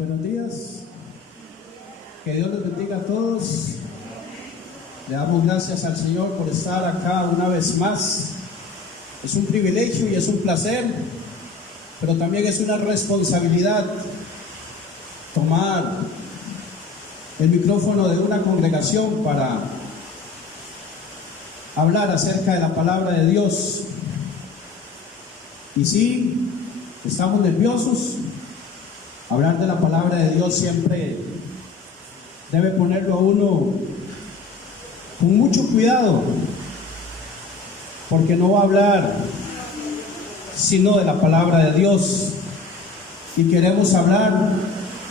Buenos días, que Dios les bendiga a todos. Le damos gracias al Señor por estar acá una vez más. Es un privilegio y es un placer, pero también es una responsabilidad tomar el micrófono de una congregación para hablar acerca de la palabra de Dios. Y sí, estamos nerviosos. Hablar de la palabra de Dios siempre debe ponerlo a uno con mucho cuidado, porque no va a hablar sino de la palabra de Dios, y queremos hablar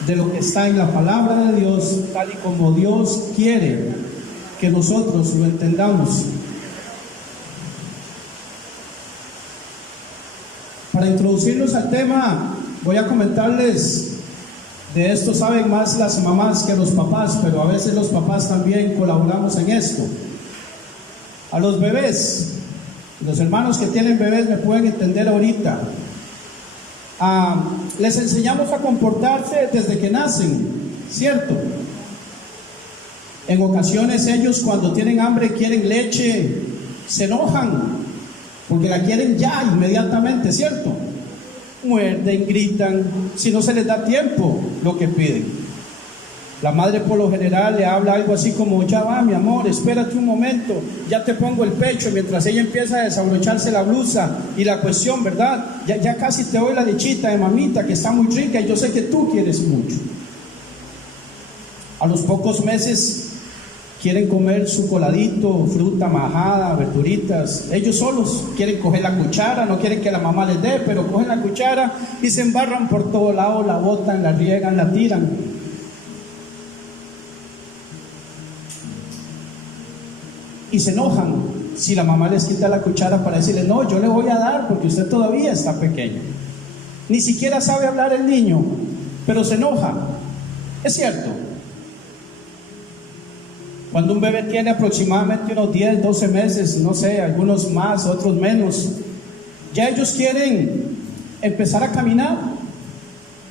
de lo que está en la palabra de Dios, tal y como Dios quiere que nosotros lo entendamos. Para introducirnos al tema, voy a comentarles, de esto saben más las mamás que los papás, pero a veces los papás también colaboramos en esto. A los bebés, los hermanos que tienen bebés me pueden entender ahorita. Les enseñamos a comportarse desde que nacen, ¿cierto? En ocasiones ellos, cuando tienen hambre, quieren leche, se enojan porque la quieren ya, inmediatamente, ¿cierto? Muerden, gritan, si no se les da tiempo lo que piden. La madre por lo general le habla algo así como: ya va, mi amor, espérate un momento, ya te pongo el pecho, mientras ella empieza a desabrocharse la blusa y la cuestión, ¿verdad? Ya casi te doy la lechita de mamita, que está muy rica y yo sé que tú quieres mucho. A los pocos meses quieren comer su coladito, fruta majada, verduritas. Ellos solos quieren coger la cuchara, no quieren que la mamá les dé, pero cogen la cuchara y se embarran por todo lado, la botan, la riegan, la tiran. Y se enojan si la mamá les quita la cuchara para decirle: no, yo le voy a dar porque usted todavía está pequeño. Ni siquiera sabe hablar el niño, pero se enoja. Es cierto. Cuando un bebé tiene aproximadamente unos 10, 12 meses, no sé, algunos más, otros menos, ya ellos quieren empezar a caminar.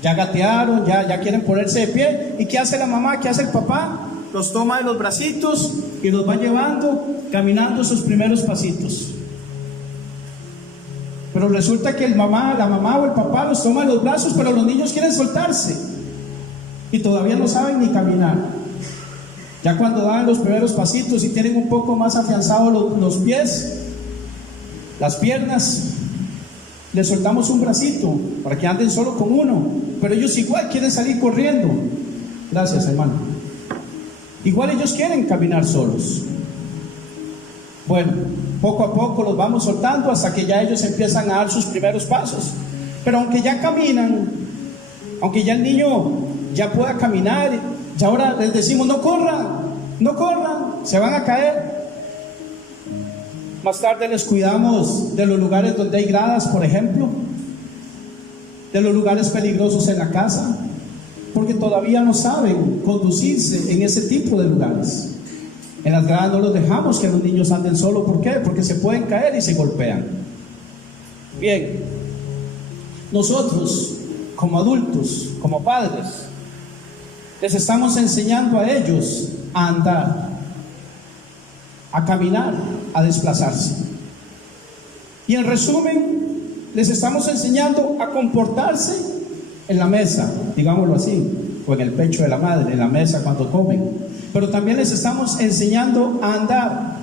Ya gatearon, ya quieren ponerse de pie. ¿Y qué hace la mamá? ¿Qué hace el papá? Los toma de los bracitos y los va llevando, caminando sus primeros pasitos. Pero resulta que la mamá o el papá los toma de los brazos, pero los niños quieren soltarse y todavía no saben ni caminar. Ya cuando dan los primeros pasitos y tienen un poco más afianzados los pies, las piernas, les soltamos un bracito para que anden solo con uno, pero ellos igual quieren salir corriendo. Gracias, hermano. Igual ellos quieren caminar solos. Bueno, poco a poco los vamos soltando hasta que ya ellos empiezan a dar sus primeros pasos. Pero aunque ya caminan, aunque ya el niño ya pueda caminar, ya ahora les decimos: no corran, se van a caer. Más tarde les cuidamos de los lugares donde hay gradas, por ejemplo, de los lugares peligrosos en la casa, porque todavía no saben conducirse en ese tipo de lugares. En las gradas no los dejamos que los niños anden solos. ¿Por qué? Porque se pueden caer y se golpean. Bien, nosotros como adultos, como padres, les estamos enseñando a ellos a andar, a caminar, a desplazarse. Y en resumen, les estamos enseñando a comportarse en la mesa, digámoslo así, o en el pecho de la madre, en la mesa cuando comen. Pero también les estamos enseñando a andar,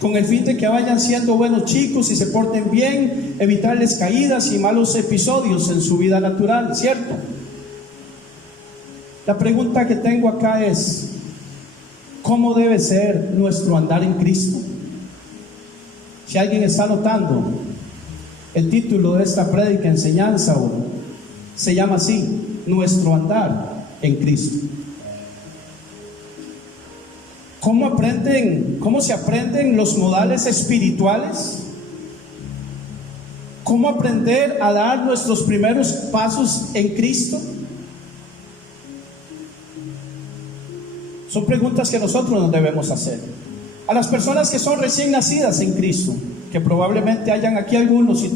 con el fin de que vayan siendo buenos chicos y se porten bien, evitarles caídas y malos episodios en su vida natural, ¿cierto? La pregunta que tengo acá es: ¿cómo debe ser nuestro andar en Cristo? Si alguien está notando, el título de esta prédica, enseñanza, se llama así: nuestro andar en Cristo. ¿Cómo se aprenden los modales espirituales? ¿Cómo aprender a dar nuestros primeros pasos en Cristo? Son preguntas que nosotros nos debemos hacer. A las personas que son recién nacidas en Cristo, que probablemente hayan aquí algunos y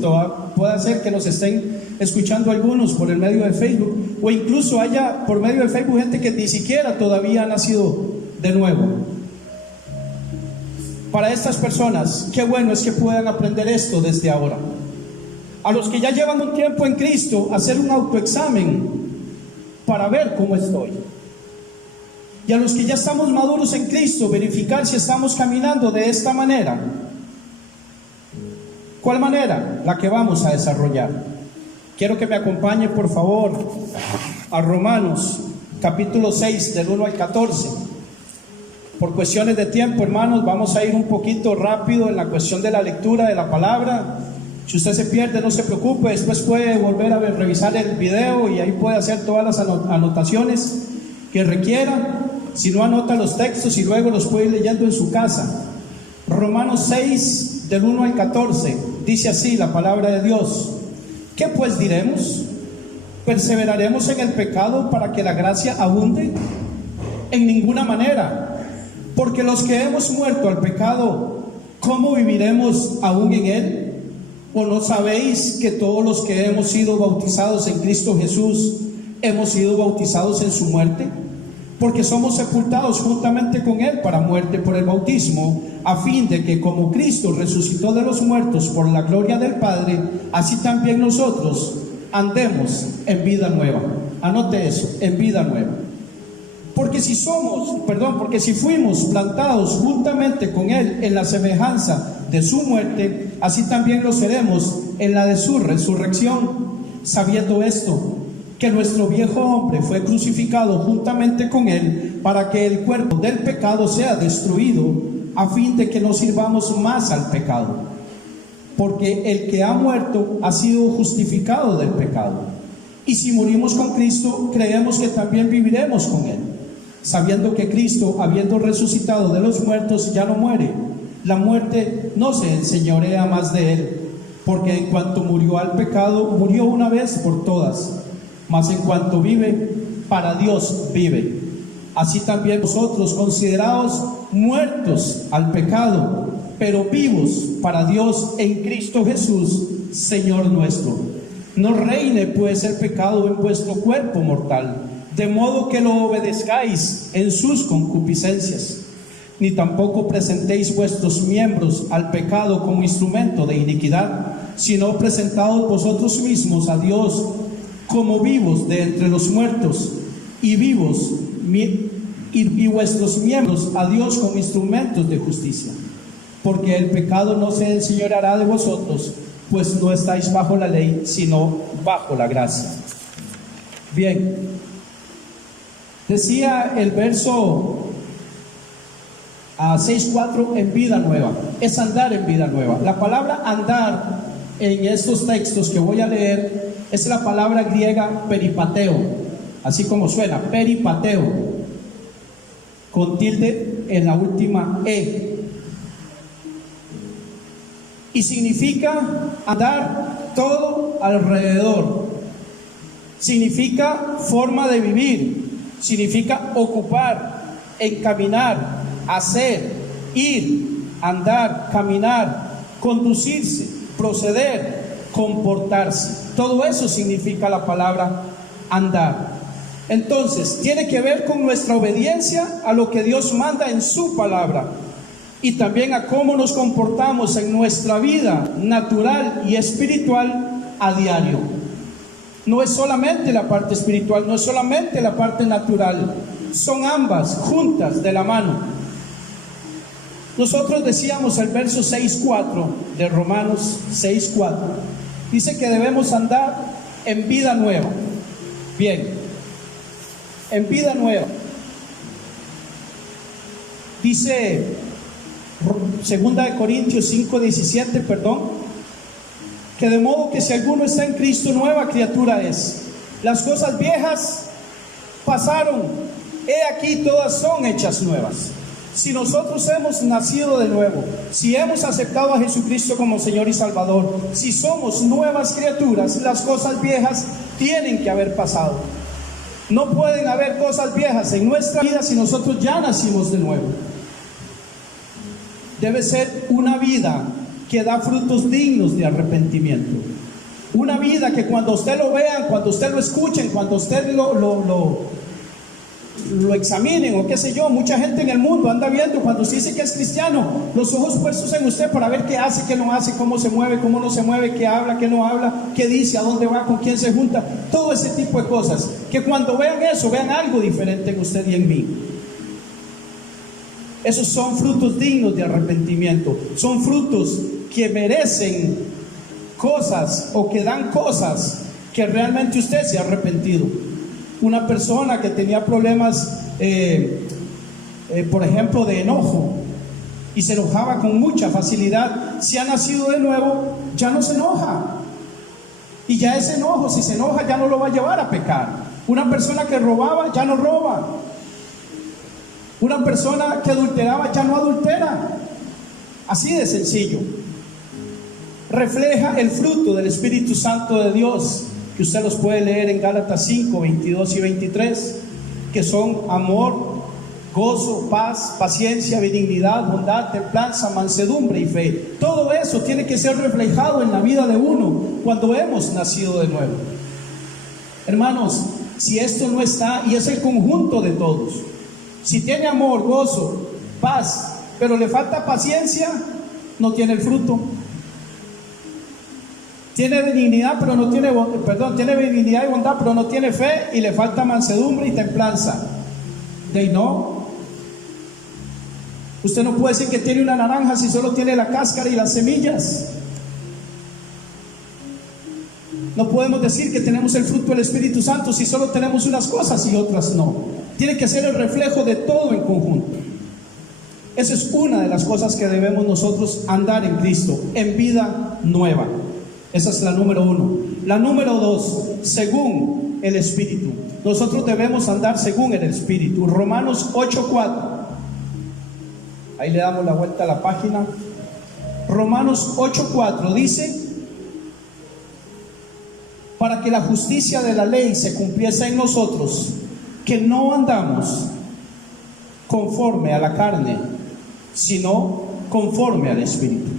pueda ser que nos estén escuchando algunos por el medio de Facebook, o incluso haya por medio de Facebook gente que ni siquiera todavía ha nacido de nuevo. Para estas personas, qué bueno es que puedan aprender esto desde ahora. A los que ya llevan un tiempo en Cristo, hacer un autoexamen para ver cómo estoy. Y a los que ya estamos maduros en Cristo, verificar si estamos caminando de esta manera. ¿Cuál manera? La que vamos a desarrollar. Quiero que me acompañe, por favor, a Romanos, capítulo 6, del 1 al 14. Por cuestiones de tiempo, hermanos, vamos a ir un poquito rápido en la cuestión de la lectura de la palabra. Si usted se pierde, no se preocupe, después puede volver a revisar el video y ahí puede hacer todas las anotaciones que requiera. Si no, anota los textos y luego los puede ir leyendo en su casa. Romanos 6, del 1 al 14, dice así la palabra de Dios. ¿Qué pues diremos? ¿Perseveraremos en el pecado para que la gracia abunde? En ninguna manera, porque los que hemos muerto al pecado, ¿cómo viviremos aún en él? ¿O no sabéis que todos los que hemos sido bautizados en Cristo Jesús, hemos sido bautizados en su muerte? Porque somos sepultados juntamente con él para muerte por el bautismo, a fin de que como Cristo resucitó de los muertos por la gloria del Padre, así también nosotros andemos en vida nueva. Anote eso, en vida nueva. Porque si fuimos plantados juntamente con él en la semejanza de su muerte, así también lo seremos en la de su resurrección, sabiendo esto, que nuestro viejo hombre fue crucificado juntamente con él, para que el cuerpo del pecado sea destruido, a fin de que no sirvamos más al pecado. Porque el que ha muerto ha sido justificado del pecado. Y si morimos con Cristo, creemos que también viviremos con él, sabiendo que Cristo, habiendo resucitado de los muertos, ya no muere. La muerte no se enseñorea más de él, porque en cuanto murió al pecado, murió una vez por todas. Mas en cuanto vive, para Dios vive. Así también vosotros, considerados muertos al pecado, pero vivos para Dios en Cristo Jesús, Señor nuestro. No reine pues el pecado en vuestro cuerpo mortal, de modo que lo obedezcáis en sus concupiscencias. Ni tampoco presentéis vuestros miembros al pecado como instrumento de iniquidad, sino presentaos vosotros mismos a Dios como vivos de entre los muertos, y vuestros miembros a Dios como instrumentos de justicia. Porque el pecado no se enseñoreará de vosotros, pues no estáis bajo la ley, sino bajo la gracia. Bien, decía el verso 6:4, en vida nueva, es andar en vida nueva. La palabra andar en estos textos que voy a leer es la palabra griega peripateo, así como suena, peripateo, con tilde en la última E. Y significa andar todo alrededor, significa forma de vivir, significa ocupar, encaminar, hacer, ir, andar, caminar, conducirse, proceder, comportarse. Todo eso significa la palabra andar. Entonces, tiene que ver con nuestra obediencia a lo que Dios manda en su palabra, y también a cómo nos comportamos en nuestra vida natural y espiritual a diario. No es solamente la parte espiritual, no es solamente la parte natural, son ambas juntas de la mano. Nosotros decíamos el verso 6:4 de Romanos 6:4, dice que debemos andar en vida nueva. Bien, en vida nueva. Dice 2 de Corintios 5:17, que de modo que si alguno está en Cristo, nueva criatura es. Las cosas viejas pasaron, he aquí todas son hechas nuevas. Si nosotros hemos nacido de nuevo, si hemos aceptado a Jesucristo como Señor y Salvador, si somos nuevas criaturas, las cosas viejas tienen que haber pasado. No pueden haber cosas viejas en nuestra vida si nosotros ya nacimos de nuevo. Debe ser una vida que da frutos dignos de arrepentimiento. Una vida que cuando usted lo vean, cuando usted lo escuchen, cuando usted lo examinen o qué sé yo, mucha gente en el mundo anda viendo cuando usted dice que es cristiano, los ojos puestos en usted para ver qué hace, qué no hace, cómo se mueve, cómo no se mueve, qué habla, qué no habla, qué dice, a dónde va, con quién se junta, todo ese tipo de cosas. Que cuando vean eso, vean algo diferente en usted y en mí. Esos son frutos dignos de arrepentimiento, son frutos que merecen cosas o que dan cosas que realmente usted se ha arrepentido. Una persona que tenía problemas, por ejemplo, de enojo, y se enojaba con mucha facilidad, si ha nacido de nuevo, ya no se enoja. Y ya ese enojo, si se enoja, ya no lo va a llevar a pecar. Una persona que robaba, ya no roba. Una persona que adulteraba, ya no adultera. Así de sencillo. Refleja el fruto del Espíritu Santo de Dios, que usted los puede leer en Gálatas 5, 22 y 23, que son amor, gozo, paz, paciencia, benignidad, bondad, templanza, mansedumbre y fe. Todo eso tiene que ser reflejado en la vida de uno cuando hemos nacido de nuevo. Hermanos, si esto no está, y es el conjunto de todos, si tiene amor, gozo, paz, pero le falta paciencia, no tiene el fruto. Tiene benignidad, pero no tiene, tiene benignidad y bondad, pero no tiene fe, y le falta mansedumbre y templanza. De no. Usted no puede decir que tiene una naranja si solo tiene la cáscara y las semillas. No podemos decir que tenemos el fruto del Espíritu Santo si solo tenemos unas cosas y otras no. Tiene que ser el reflejo de todo en conjunto. Esa es una de las cosas que debemos nosotros andar en Cristo, en vida nueva. Esa es la número 1. La número 2, según el Espíritu. Nosotros debemos andar según el Espíritu. Romanos 8:4. Ahí le damos la vuelta a la página. Romanos 8:4 dice: para que la justicia de la ley se cumpliese en nosotros, que no andamos conforme a la carne, sino conforme al Espíritu.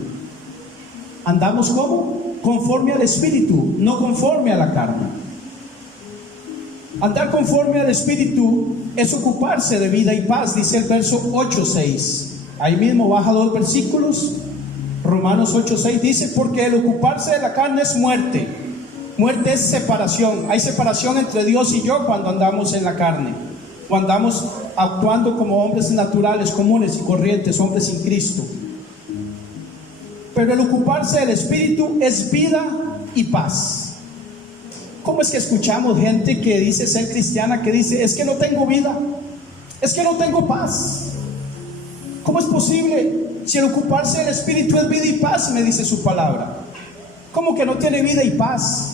¿Andamos cómo? Conforme al Espíritu, no conforme a la carne. Andar conforme al Espíritu es ocuparse de vida y paz, dice el verso 8:6. Ahí mismo baja 2 versículos. Romanos 8:6 dice: porque el ocuparse de la carne es muerte. Muerte es separación. Hay separación entre Dios y yo cuando andamos en la carne, cuando andamos actuando como hombres naturales, comunes y corrientes, hombres sin Cristo. Pero el ocuparse del Espíritu es vida y paz. ¿Cómo es que escuchamos gente que dice ser cristiana, que dice: es que no tengo vida, es que no tengo paz? ¿Cómo es posible? Si el ocuparse del Espíritu es vida y paz, me dice su palabra. ¿Cómo que no tiene vida y paz?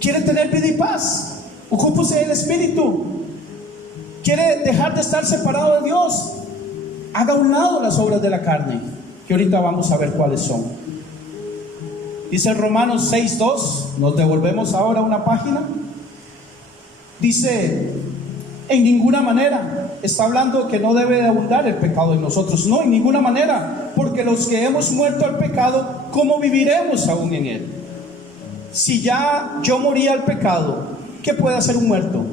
¿Quiere tener vida y paz? Ocúpese del Espíritu. ¿Quiere dejar de estar separado de Dios? Haga a un lado las obras de la carne, que ahorita vamos a ver cuáles son. Dice Romanos 6:2. Nos devolvemos ahora a una página. Dice: en ninguna manera. Está hablando que no debe de abundar el pecado en nosotros. No, en ninguna manera. Porque los que hemos muerto al pecado, ¿cómo viviremos aún en él? Si ya yo morí al pecado, ¿qué puede hacer un muerto?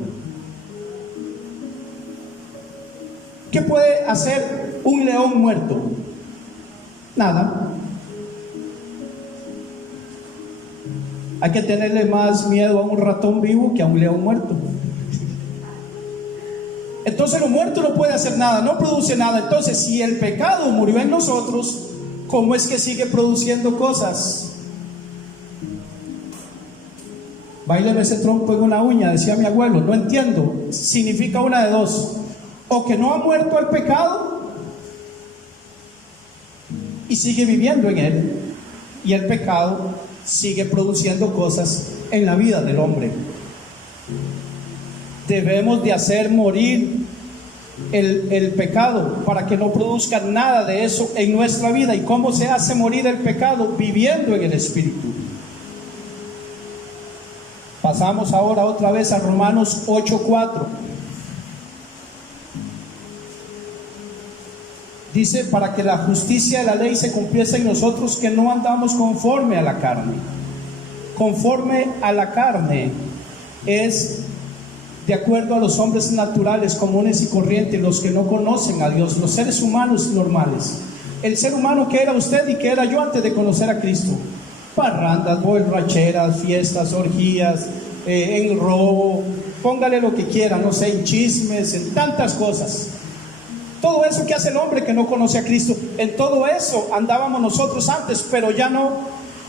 ¿Qué puede hacer un león muerto? Nada. Hay que tenerle más miedo a un ratón vivo que a un león muerto. Entonces lo muerto no puede hacer nada, no produce nada. Entonces, si el pecado murió en nosotros, ¿cómo es que sigue produciendo cosas? Báileme ese trompo en una uña, decía mi abuelo. No entiendo. Significa una de dos: o que no ha muerto al pecado y sigue viviendo en él, y el pecado sigue produciendo cosas en la vida del hombre. Debemos de hacer morir el pecado para que no produzca nada de eso en nuestra vida. ¿Y cómo se hace morir el pecado? Viviendo en el Espíritu. Pasamos ahora otra vez a Romanos 8:4. Dice, para que la justicia de la ley se cumpliese en nosotros, que no andamos conforme a la carne. Conforme a la carne es de acuerdo a los hombres naturales, comunes y corrientes, los que no conocen a Dios, los seres humanos normales. El ser humano que era usted y que era yo antes de conocer a Cristo. Parrandas, borracheras, fiestas, orgías, en robo, póngale lo que quiera, no sé, en chismes, en tantas cosas. Todo eso que hace el hombre que no conoce a Cristo, en todo eso andábamos nosotros antes, pero ya no,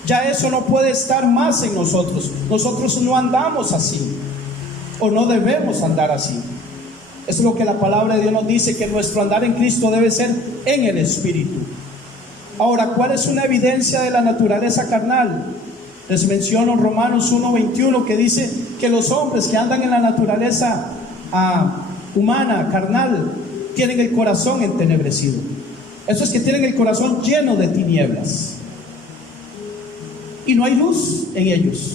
ya eso no puede estar más en nosotros. Nosotros no andamos así, o no debemos andar así. Es lo que la palabra de Dios nos dice, que nuestro andar en Cristo debe ser en el Espíritu. Ahora, ¿cuál es una evidencia de la naturaleza carnal? Les menciono Romanos 1:21, que dice que los hombres que andan en la naturaleza humana, carnal, tienen el corazón entenebrecido. Eso es que tienen el corazón lleno de tinieblas y no hay luz en ellos.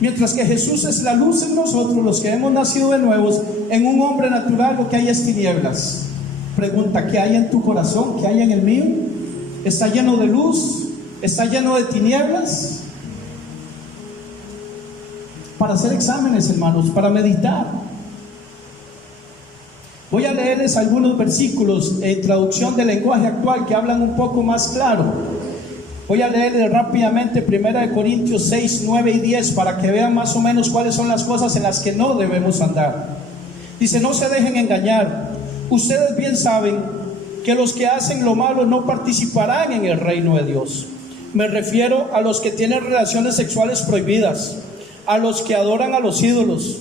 Mientras que Jesús es la luz en nosotros, los que hemos nacido de nuevos, en un hombre natural lo que hay es tinieblas. Pregunta, ¿qué hay en tu corazón? ¿Qué hay en el mío? ¿Está lleno de luz? ¿Está lleno de tinieblas? Para hacer exámenes, hermanos, para meditar. Voy a leerles algunos versículos en traducción del lenguaje actual que hablan un poco más claro. Voy a leerles rápidamente 1 Corintios 6, 9 y 10 para que vean más o menos cuáles son las cosas en las que no debemos andar. Dice, no se dejen engañar. Ustedes bien saben que los que hacen lo malo no participarán en el reino de Dios. Me refiero a los que tienen relaciones sexuales prohibidas, a los que adoran a los ídolos,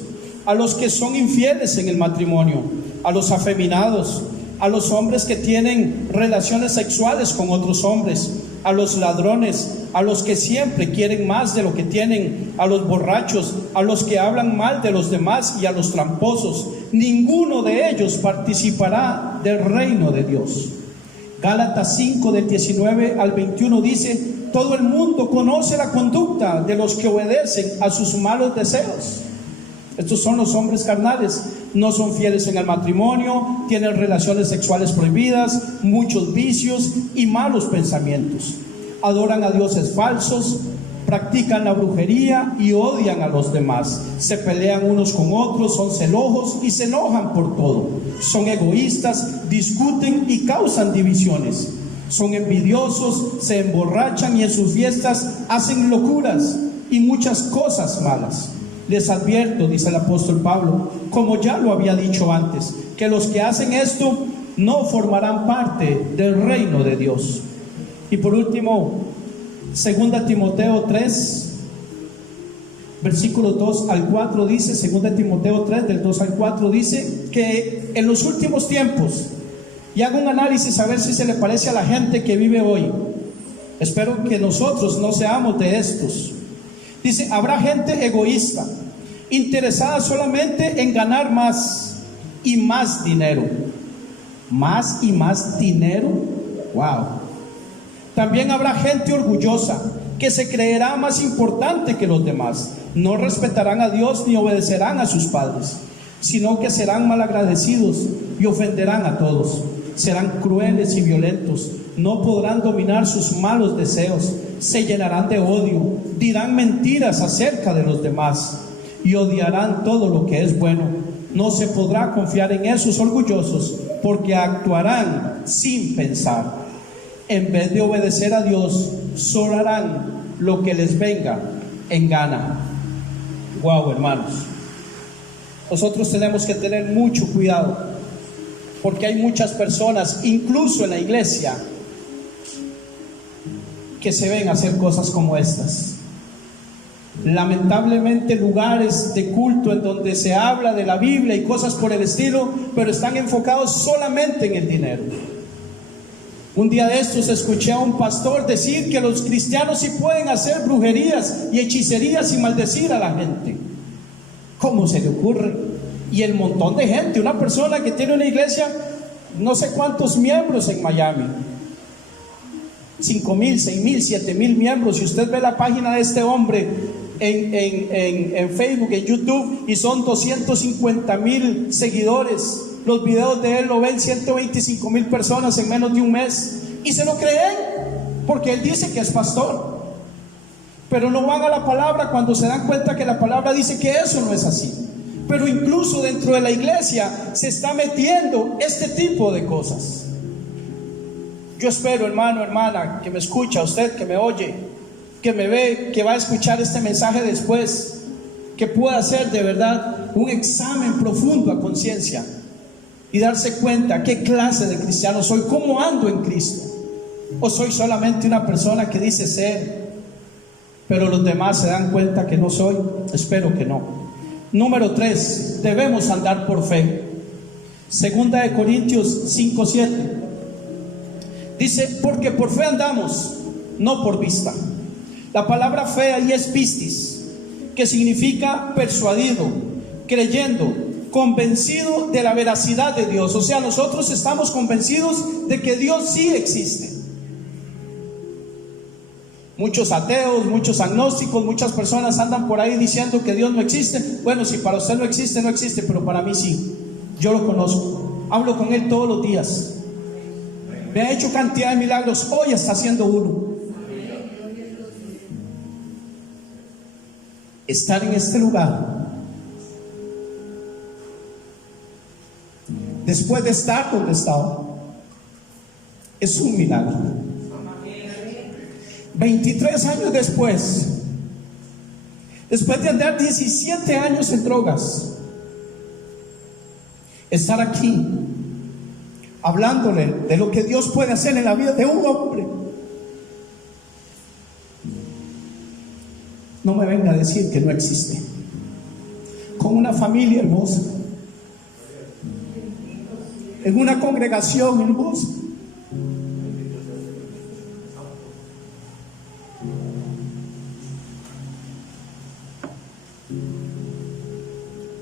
a los que son infieles en el matrimonio, a los afeminados, a los hombres que tienen relaciones sexuales con otros hombres, a los ladrones, a los que siempre quieren más de lo que tienen, a los borrachos, a los que hablan mal de los demás y a los tramposos. Ninguno de ellos participará del reino de Dios. Gálatas 5 del 19 al 21 dice, todo el mundo conoce la conducta de los que obedecen a sus malos deseos. Estos son los hombres carnales, no son fieles en el matrimonio, tienen relaciones sexuales prohibidas, muchos vicios y malos pensamientos. Adoran a dioses falsos, practican la brujería y odian a los demás. Se pelean unos con otros, son celosos y se enojan por todo. Son egoístas, discuten y causan divisiones. Son envidiosos, se emborrachan y en sus fiestas hacen locuras y muchas cosas malas. Les advierto, dice el apóstol Pablo, como ya lo había dicho antes, que los que hacen esto no formarán parte del reino de Dios. Y por último, 2 Timoteo 3, versículos 2 al 4 dice, 2 Timoteo 3, del 2 al 4 dice que en los últimos tiempos, y hago un análisis a ver si se le parece a la gente que vive hoy. Espero que nosotros no seamos de estos. Dice, habrá gente egoísta, interesada solamente en ganar más y más dinero. Más y más dinero. Wow. También habrá gente orgullosa que se creerá más importante que los demás. No respetarán a Dios ni obedecerán a sus padres, sino que serán malagradecidos y ofenderán a todos. Serán crueles y violentos. No podrán dominar sus malos deseos. Se llenarán de odio, dirán mentiras acerca de los demás y odiarán todo lo que es bueno. No se podrá confiar en esos orgullosos porque actuarán sin pensar. En vez de obedecer a Dios, solo harán lo que les venga en gana. Wow, hermanos. Nosotros tenemos que tener mucho cuidado porque hay muchas personas, incluso en la iglesia, que se ven hacer cosas como estas. Lamentablemente lugares de culto en donde se habla de la Biblia y cosas por el estilo, pero están enfocados solamente en el dinero. Un día de estos escuché a un pastor decir que los cristianos sí pueden hacer brujerías y hechicerías y maldecir a la gente. ¿Cómo se le ocurre? Y el montón de gente, una persona que tiene una iglesia, no sé cuántos miembros en Miami, 5,000, 6,000, 7,000 miembros. Si usted ve la página de este hombre en Facebook, en YouTube, y son 250,000 seguidores los videos de él lo ven 125,000 personas en menos de un mes y se lo creen porque él dice que es pastor, pero no van a la palabra cuando se dan cuenta que la palabra dice que eso no es así. Pero incluso dentro de la iglesia se está metiendo este tipo de cosas. Yo espero, hermano, hermana, que me escucha, usted que me oye, que me ve, que va a escuchar este mensaje después, que pueda hacer de verdad un examen profundo a conciencia y darse cuenta qué clase de cristiano soy, cómo ando en Cristo, o soy solamente una persona que dice ser, pero los demás se dan cuenta que no soy. Espero que no. Número 3, debemos andar por fe. Segunda de Corintios 5:7 dice: porque por fe andamos, no por vista. La palabra fe ahí es pistis, que significa persuadido, creyendo, convencido de la veracidad de Dios. O sea, nosotros estamos convencidos de que Dios sí existe. Muchos ateos, muchos agnósticos, muchas personas andan por ahí diciendo que Dios no existe. Bueno, si para usted no existe, no existe, pero para mí sí. Yo lo conozco, hablo con Él todos los días. Me ha hecho cantidad de milagros, hoy está haciendo uno. Estar en este lugar, después de estar donde estaba, es un milagro. 23 años después de andar 17 años en drogas, estar aquí hablándole de lo que Dios puede hacer en la vida de un hombre. No me venga a decir que no existe. Con una familia hermosa, en una congregación hermosa,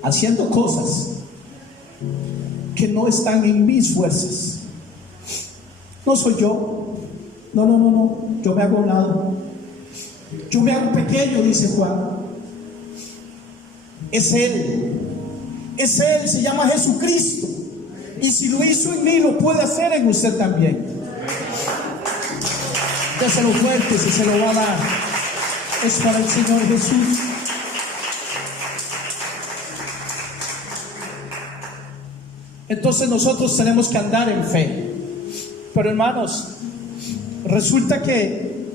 haciendo cosas que no están en mis fuerzas. No soy yo. No. Yo me hago a un lado. Yo me hago pequeño, dice Juan. Es Él. Es Él, se llama Jesucristo. Y si lo hizo en mí, lo puede hacer en usted también. Déselo fuerte si se lo va a dar. Es para el Señor Jesús. Entonces nosotros tenemos que andar en fe. Pero hermanos, resulta que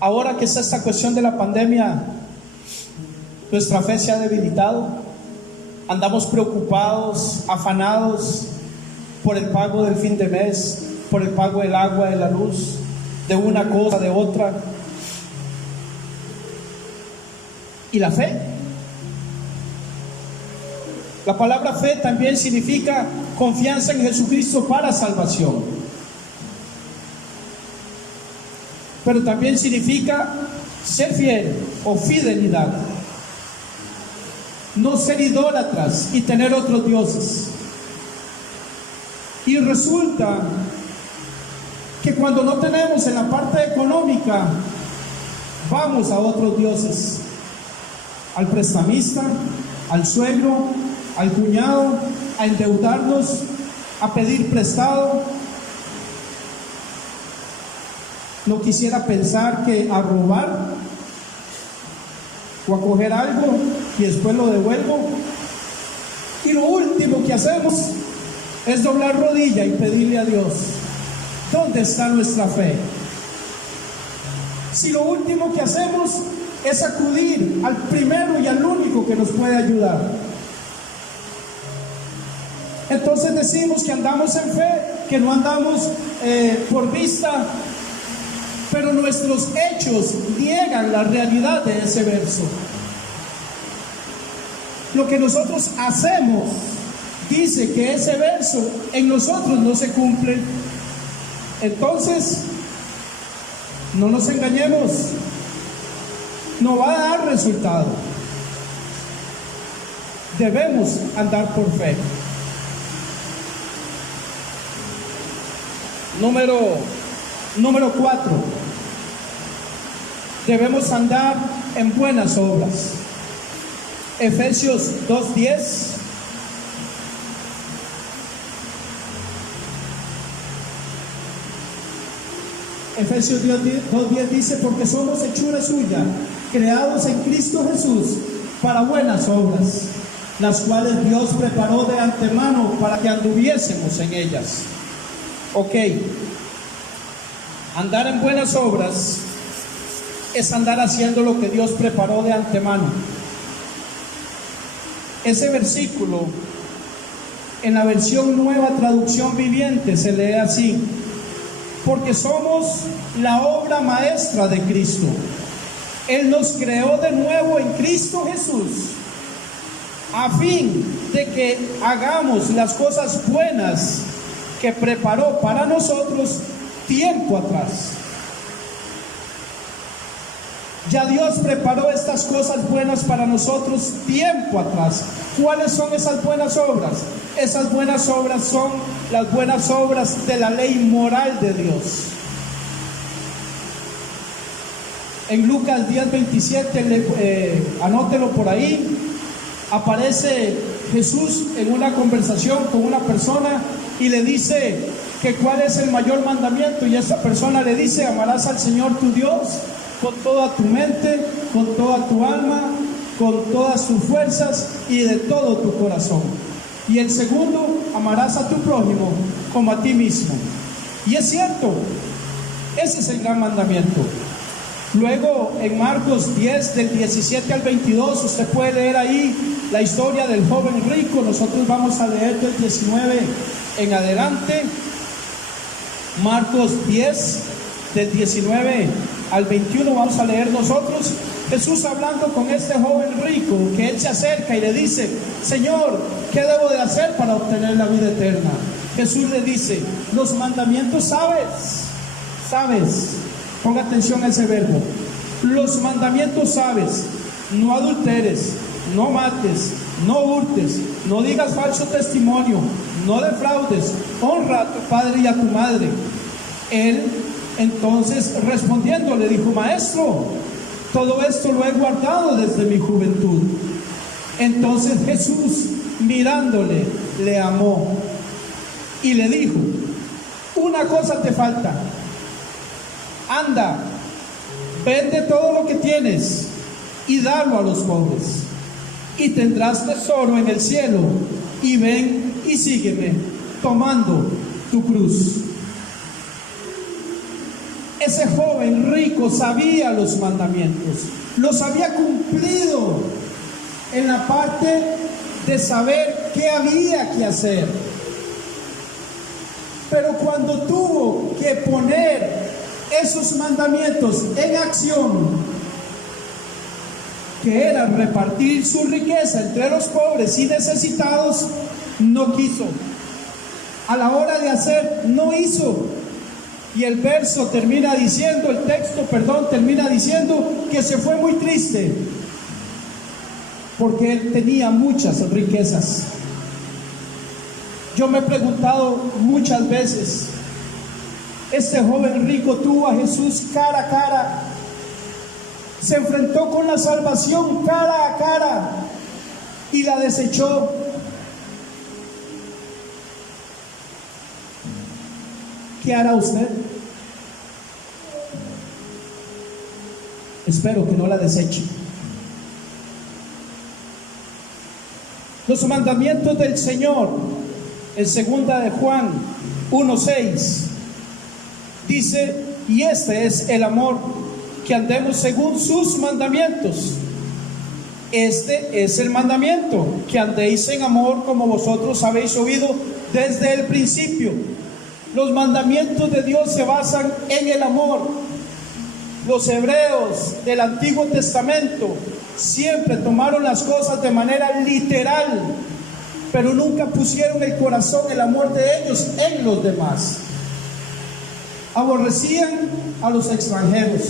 ahora que está esta cuestión de la pandemia, nuestra fe se ha debilitado. Andamos preocupados, afanados por el pago del fin de mes, por el pago del agua, de la luz, de una cosa, de otra. ¿Y la fe? La palabra fe también significa confianza en Jesucristo para salvación. Pero también significa ser fiel o fidelidad. No ser idólatras y tener otros dioses. Y resulta que cuando no tenemos en la parte económica, vamos a otros dioses. Al prestamista, al suegro, al cuñado, a endeudarnos, a pedir prestado. No quisiera pensar que a robar o a coger algo y después lo devuelvo. Y lo último que hacemos es doblar rodilla y pedirle a Dios. ¿Dónde está nuestra fe? Si lo último que hacemos es acudir al primero y al único que nos puede ayudar. Entonces decimos que andamos en fe, que no andamos por vista, pero nuestros hechos niegan la realidad de ese verso. Lo que nosotros hacemos dice que ese verso en nosotros no se cumple. Entonces, no nos engañemos, no va a dar resultado. Debemos andar por fe. Número 4. Debemos andar en buenas obras. Efesios 2:10 Efesios 2:10 dice, porque somos hechura suya, creados en Cristo Jesús para buenas obras, las cuales Dios preparó de antemano para que anduviésemos en ellas. Ok, andar en buenas obras es andar haciendo lo que Dios preparó de antemano. Ese versículo en la versión Nueva Traducción Viviente se lee así: porque somos la obra maestra de Cristo. Él nos creó de nuevo en Cristo Jesús, a fin de que hagamos las cosas buenas que preparó para nosotros tiempo atrás. Ya Dios preparó estas cosas buenas para nosotros tiempo atrás. ¿Cuáles son esas buenas obras? Esas buenas obras son las buenas obras de la ley moral de Dios. En Lucas 10:27, anótelo por ahí, aparece Jesús en una conversación con una persona y le dice que cuál es el mayor mandamiento, y esa persona le dice: amarás al Señor tu Dios con toda tu mente, con toda tu alma, con todas tus fuerzas y de todo tu corazón. Y el segundo, amarás a tu prójimo como a ti mismo. Y es cierto, ese es el gran mandamiento. Luego en Marcos 10 del 17 al 22 usted puede leer ahí la historia del joven rico. Nosotros vamos a leer del 19 en adelante. Marcos 10 del 19 al 21 vamos a leer nosotros. Jesús hablando con este joven rico, que él se acerca y le dice: Señor, ¿qué debo de hacer para obtener la vida eterna? Jesús le dice: los mandamientos sabes, ponga atención a ese verbo, los mandamientos sabes: no adulteres, no mates, no hurtes, no digas falso testimonio, no defraudes, honra a tu padre y a tu madre. Él entonces respondiendo le dijo: Maestro, todo esto lo he guardado desde mi juventud. Entonces Jesús, mirándole, le amó y le dijo: una cosa te falta. Anda, vende todo lo que tienes y dalo a los pobres, y tendrás tesoro en el cielo. Y ven y sígueme, tomando tu cruz. Ese joven rico sabía los mandamientos, los había cumplido en la parte de saber qué había que hacer. Pero cuando tuvo que poner esos mandamientos en acción, que era repartir su riqueza entre los pobres y necesitados, no quiso. A la hora de hacer, no hizo. Y el verso termina diciendo, termina diciendo que se fue muy triste, porque él tenía muchas riquezas. Yo me he preguntado muchas veces, este joven rico tuvo a Jesús cara a cara, se enfrentó con la salvación cara a cara y la desechó. ¿Qué hará usted? Espero que no la deseche. Los mandamientos del Señor, en segunda de Juan 1:6, dice: y este es el amor, que andemos según sus mandamientos. Este es el mandamiento, que andéis en amor como vosotros habéis oído desde el principio. Los mandamientos de Dios se basan en el amor. Los hebreos del Antiguo Testamento siempre tomaron las cosas de manera literal, pero nunca pusieron el corazón, el amor de ellos en los demás. Aborrecían a los extranjeros,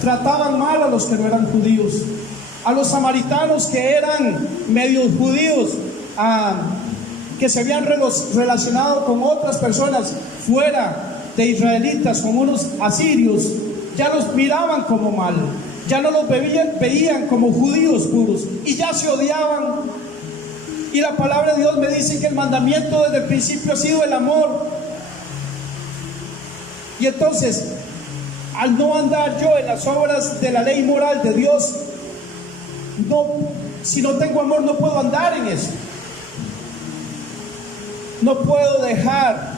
trataban mal a los que no eran judíos, a los samaritanos que eran medios judíos, que se habían relacionado con otras personas fuera de israelitas, con unos asirios, ya los miraban como mal, ya no los veían como judíos puros, y ya se odiaban. Y la palabra de Dios me dice que el mandamiento desde el principio ha sido el amor. Y entonces Al no andar yo en las obras de la ley moral de Dios, si no tengo amor no puedo andar en eso. No puedo dejar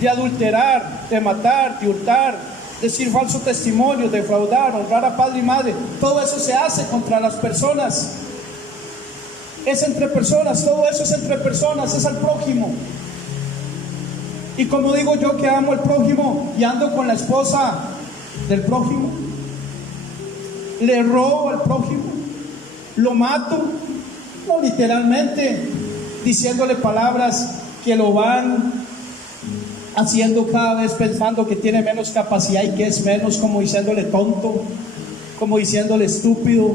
de adulterar, de matar, de hurtar, decir falso testimonio, defraudar, honrar a padre y madre. Todo eso se hace contra las personas. Es entre personas, todo eso es entre personas, es al prójimo. Y como digo yo que amo al prójimo y ando con la esposa del prójimo, le robo al prójimo, lo mato, no literalmente, diciéndole palabras que lo van haciendo cada vez pensando que tiene menos capacidad y que es menos, como diciéndole tonto, como diciéndole estúpido,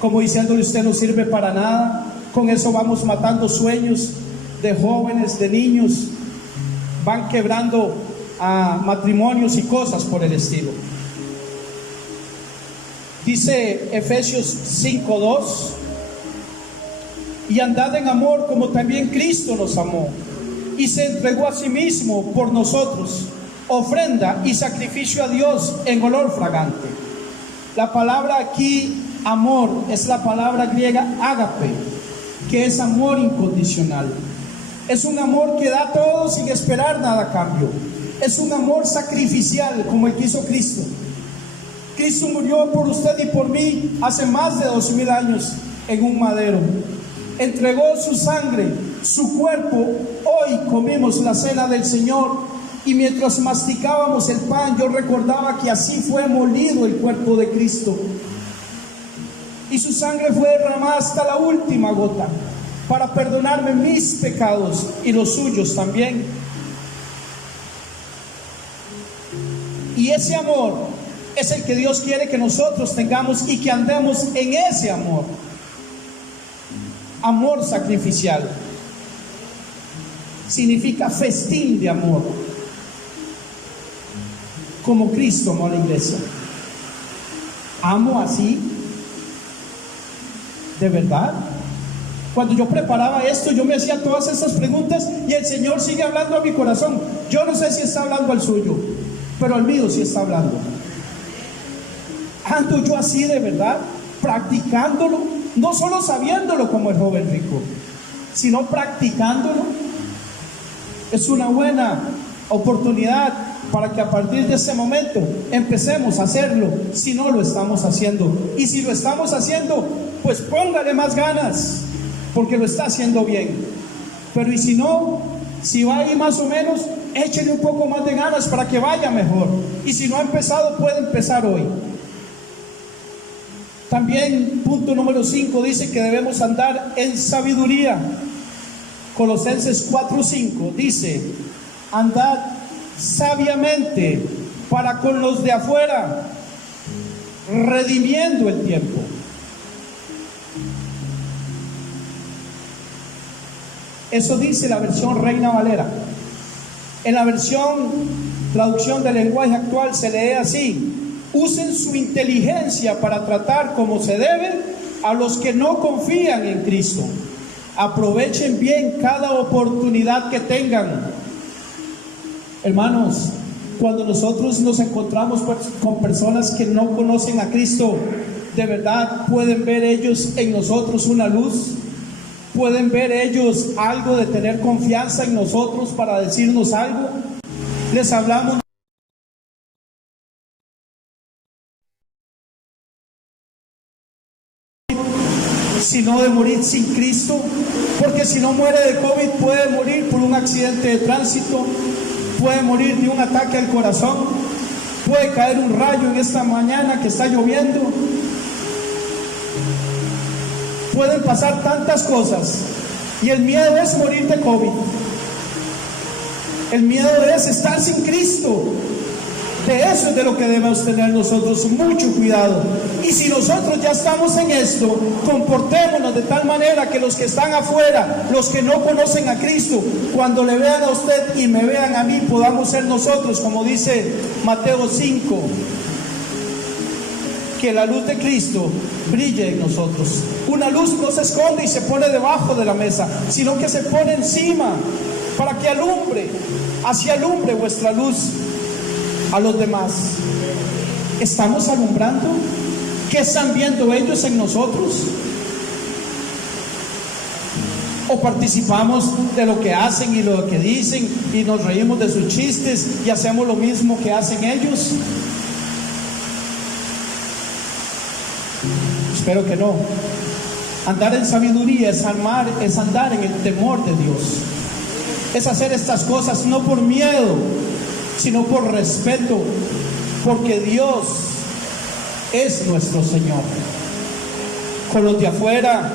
como diciéndole usted no sirve para nada. Con eso vamos matando sueños de jóvenes, de niños, van quebrando matrimonios y cosas por el estilo. Dice Efesios 5:2: y andad en amor como también Cristo nos amó y se entregó a sí mismo por nosotros, ofrenda y sacrificio a Dios en olor fragante. La palabra aquí, amor, es la palabra griega ágape, que es amor incondicional. Es un amor que da todo sin esperar nada a cambio. Es un amor sacrificial como el que hizo Cristo. Cristo murió por usted y por mí hace más de 2000 años en un madero. Entregó su sangre, su cuerpo. Hoy comimos la cena del Señor y mientras masticábamos el pan yo recordaba que así fue molido el cuerpo de Cristo. Y su sangre fue derramada hasta la última gota para perdonarme mis pecados y los suyos también. Y ese amor es el que Dios quiere que nosotros tengamos y que andemos en ese amor. Amor sacrificial significa festín de amor, como Cristo amó a la iglesia. ¿Amo así? ¿De verdad? Cuando yo preparaba esto, yo me hacía todas estas preguntas y el Señor sigue hablando a mi corazón. Yo no sé si está hablando al suyo, pero al mío sí está hablando. ¿Ando yo así de verdad? ¿Practicándolo? No solo sabiéndolo como el joven rico, sino practicándolo. Es una buena oportunidad para que a partir de ese momento empecemos a hacerlo, si no lo estamos haciendo. Y si lo estamos haciendo, pues póngale más ganas, porque lo está haciendo bien. Pero y si no, si va ahí más o menos, échele un poco más de ganas para que vaya mejor. Y si no ha empezado, puede empezar hoy. También, punto número 5, dice que debemos andar en sabiduría. Colosenses 4:5 dice: andad sabiamente para con los de afuera, redimiendo el tiempo. Eso dice la versión Reina Valera. En la versión traducción del lenguaje actual se lee así: usen su inteligencia para tratar como se debe a los que no confían en Cristo. Aprovechen bien cada oportunidad que tengan. Hermanos, cuando nosotros nos encontramos con personas que no conocen a Cristo, de verdad pueden ver ellos en nosotros una luz. Pueden ver ellos algo de tener confianza en nosotros para decirnos algo. Les hablamos sino de morir sin Cristo, porque si no muere de COVID puede morir por un accidente de tránsito, puede morir de un ataque al corazón, puede caer un rayo en esta mañana que está lloviendo, pueden pasar tantas cosas y el miedo es morir de COVID, el miedo es estar sin Cristo. De eso es de lo que debemos tener nosotros mucho cuidado. Y si nosotros ya estamos en esto, comportémonos de tal manera que los que están afuera, los que no conocen a Cristo, cuando le vean a usted y me vean a mí, podamos ser nosotros, como dice Mateo 5, que la luz de Cristo brille en nosotros. Una luz no se esconde y se pone debajo de la mesa, sino que se pone encima para que alumbre, así alumbre vuestra luz. a los demás? ¿Estamos alumbrando? ¿Qué están viendo ellos en nosotros? ¿O participamos de lo que hacen y lo que dicen y nos reímos de sus chistes y hacemos lo mismo que hacen ellos? Espero que no. Andar en sabiduría es andar en el temor de Dios. Es hacer estas cosas no por miedo, sino por respeto, porque Dios es nuestro Señor. Con los de afuera,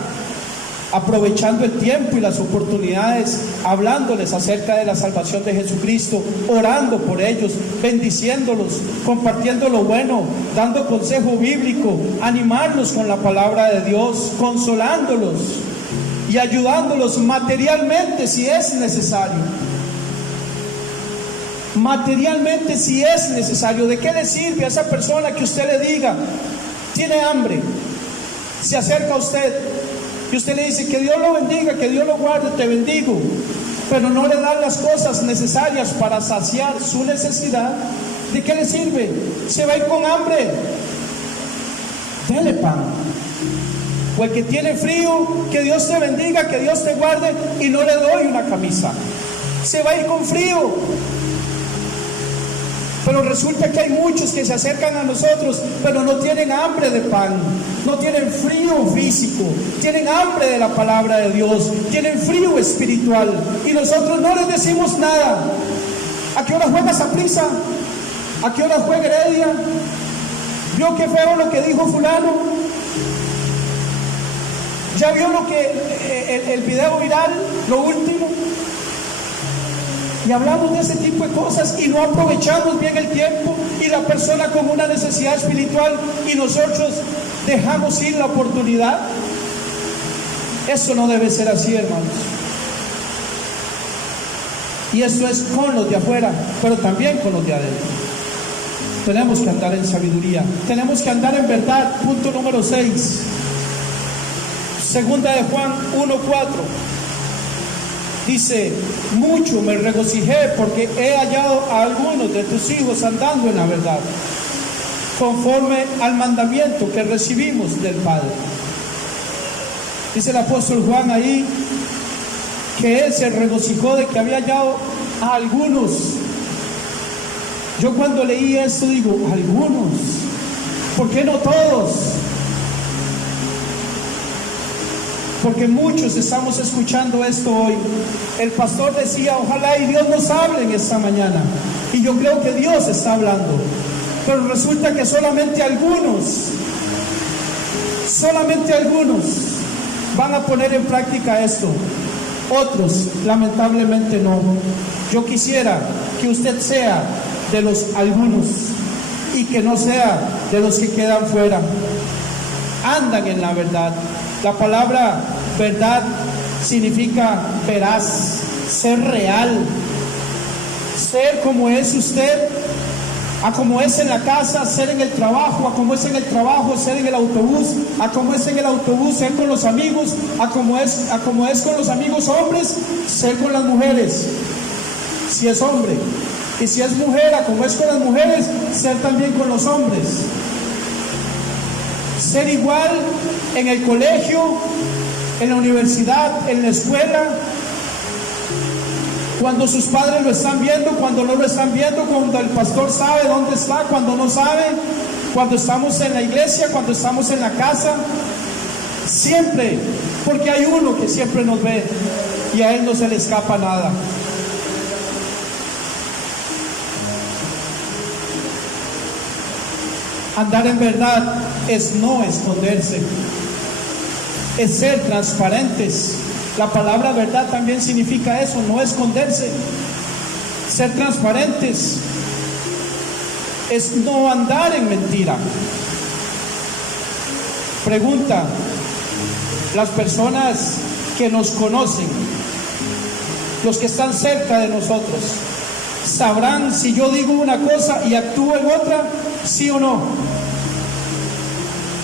aprovechando el tiempo y las oportunidades, hablándoles acerca de la salvación de Jesucristo, orando por ellos, bendiciéndolos, compartiendo lo bueno, dando consejo bíblico, animarlos con la palabra de Dios, consolándolos y ayudándolos materialmente si es necesario. Materialmente si es necesario. ¿De qué le sirve a esa persona que usted le diga, tiene hambre, se acerca a usted y usted le dice, que Dios lo bendiga, que Dios lo guarde, te bendigo, pero no le dan las cosas necesarias para saciar su necesidad? ¿De qué le sirve? Se va a ir con hambre. Dele pan. O el que tiene frío, que Dios te bendiga, que Dios te guarde, y no le doy una camisa. Se va a ir con frío. Pero resulta que hay muchos que se acercan a nosotros, pero no tienen hambre de pan, no tienen frío físico, tienen hambre de la palabra de Dios, tienen frío espiritual, y nosotros no les decimos nada. ¿A qué hora juega Saprissa? ¿A qué hora juega Heredia? ¿Vio qué feo lo que dijo fulano? ¿Ya vio lo que el video viral, lo último? Y hablamos de ese tipo de cosas y no aprovechamos bien el tiempo, y la persona con una necesidad espiritual y nosotros dejamos ir la oportunidad. Eso no debe ser así, hermanos. Y esto es con los de afuera, pero también con los de adentro. Tenemos que andar en sabiduría, tenemos que andar en verdad. Punto número 6. Segunda de Juan 1:4. Dice, mucho me regocijé porque he hallado a algunos de tus hijos andando en la verdad, conforme al mandamiento que recibimos del Padre. Dice el apóstol Juan ahí que él se regocijó de que había hallado a algunos. Yo cuando leí esto digo, algunos, ¿por qué no todos? Porque muchos estamos escuchando esto hoy. El pastor decía, ojalá y Dios nos hable en esta mañana. Y yo creo que Dios está hablando. Pero resulta que solamente algunos van a poner en práctica esto. Otros, lamentablemente, no. Yo quisiera que usted sea de los algunos y que no sea de los que quedan fuera. Andan en la verdad. La palabra verdad significa veraz, ser real, ser como es usted, a como es en la casa, ser en el trabajo, a como es en el trabajo, ser en el autobús, a como es en el autobús, ser con los amigos, a como es con los amigos hombres, ser con las mujeres, si es hombre, y si es mujer, a como es con las mujeres, ser también con los hombres. Ser igual en el colegio, en la universidad, en la escuela, cuando sus padres lo están viendo, cuando no lo están viendo, cuando el pastor sabe dónde está, cuando no sabe, cuando estamos en la iglesia, cuando estamos en la casa, siempre, porque hay uno que siempre nos ve y a él no se le escapa nada. Andar en verdad es no esconderse, es ser transparentes. La palabra verdad también significa eso, no esconderse. Ser transparentes es no andar en mentira. Pregunta, las personas que nos conocen, los que están cerca de nosotros, ¿sabrán si yo digo una cosa y actúo en otra? ¿Sí o no?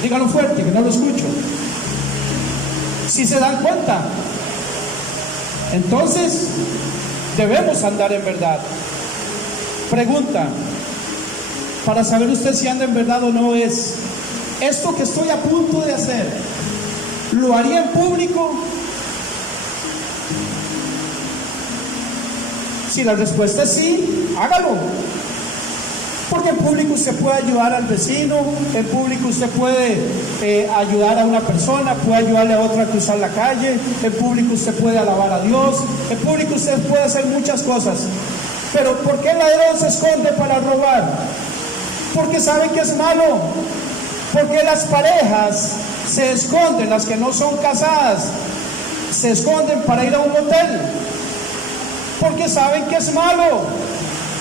Dígalo fuerte, que no lo escucho. Si se dan cuenta, entonces debemos andar en verdad. Pregunta, para saber usted si anda en verdad o no es: esto que estoy a punto de hacer, ¿lo haría en público? Si la respuesta es sí, hágalo. Porque en público usted puede ayudar al vecino, en público usted puede ayudar a una persona, puede ayudarle a otra a cruzar la calle, en público usted puede alabar a Dios, en público usted puede hacer muchas cosas. Pero ¿por qué el ladrón se esconde para robar? Porque sabe que es malo. Porque las parejas se esconden, las que no son casadas, se esconden para ir a un motel. Porque saben que es malo.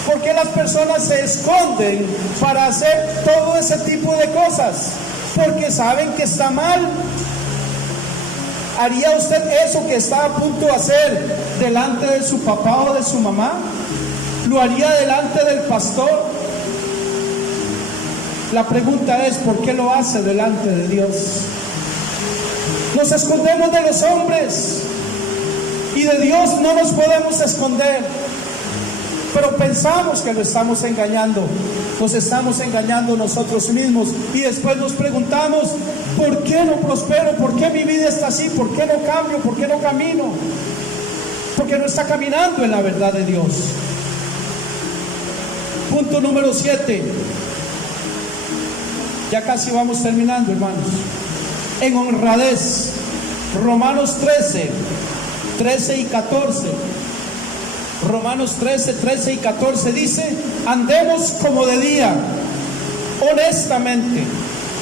Porque las personas se esconden para hacer todo ese tipo de cosas, porque saben que está mal. ¿Haría usted eso que está a punto de hacer delante de su papá o de su mamá? ¿Lo haría delante del pastor? La pregunta es: ¿por qué lo hace delante de Dios? Nos escondemos de los hombres y de Dios no nos podemos esconder. Pero pensamos que lo estamos engañando, nos estamos engañando nosotros mismos, y después nos preguntamos: ¿por qué no prospero? ¿Por qué mi vida está así? ¿Por qué no cambio? ¿Por qué no camino? Porque no está caminando en la verdad de Dios. Punto número 7. Ya casi vamos terminando, hermanos. En honradez. Romanos 13 y 14. Romanos 13 y 14 dice: andemos como de día, honestamente,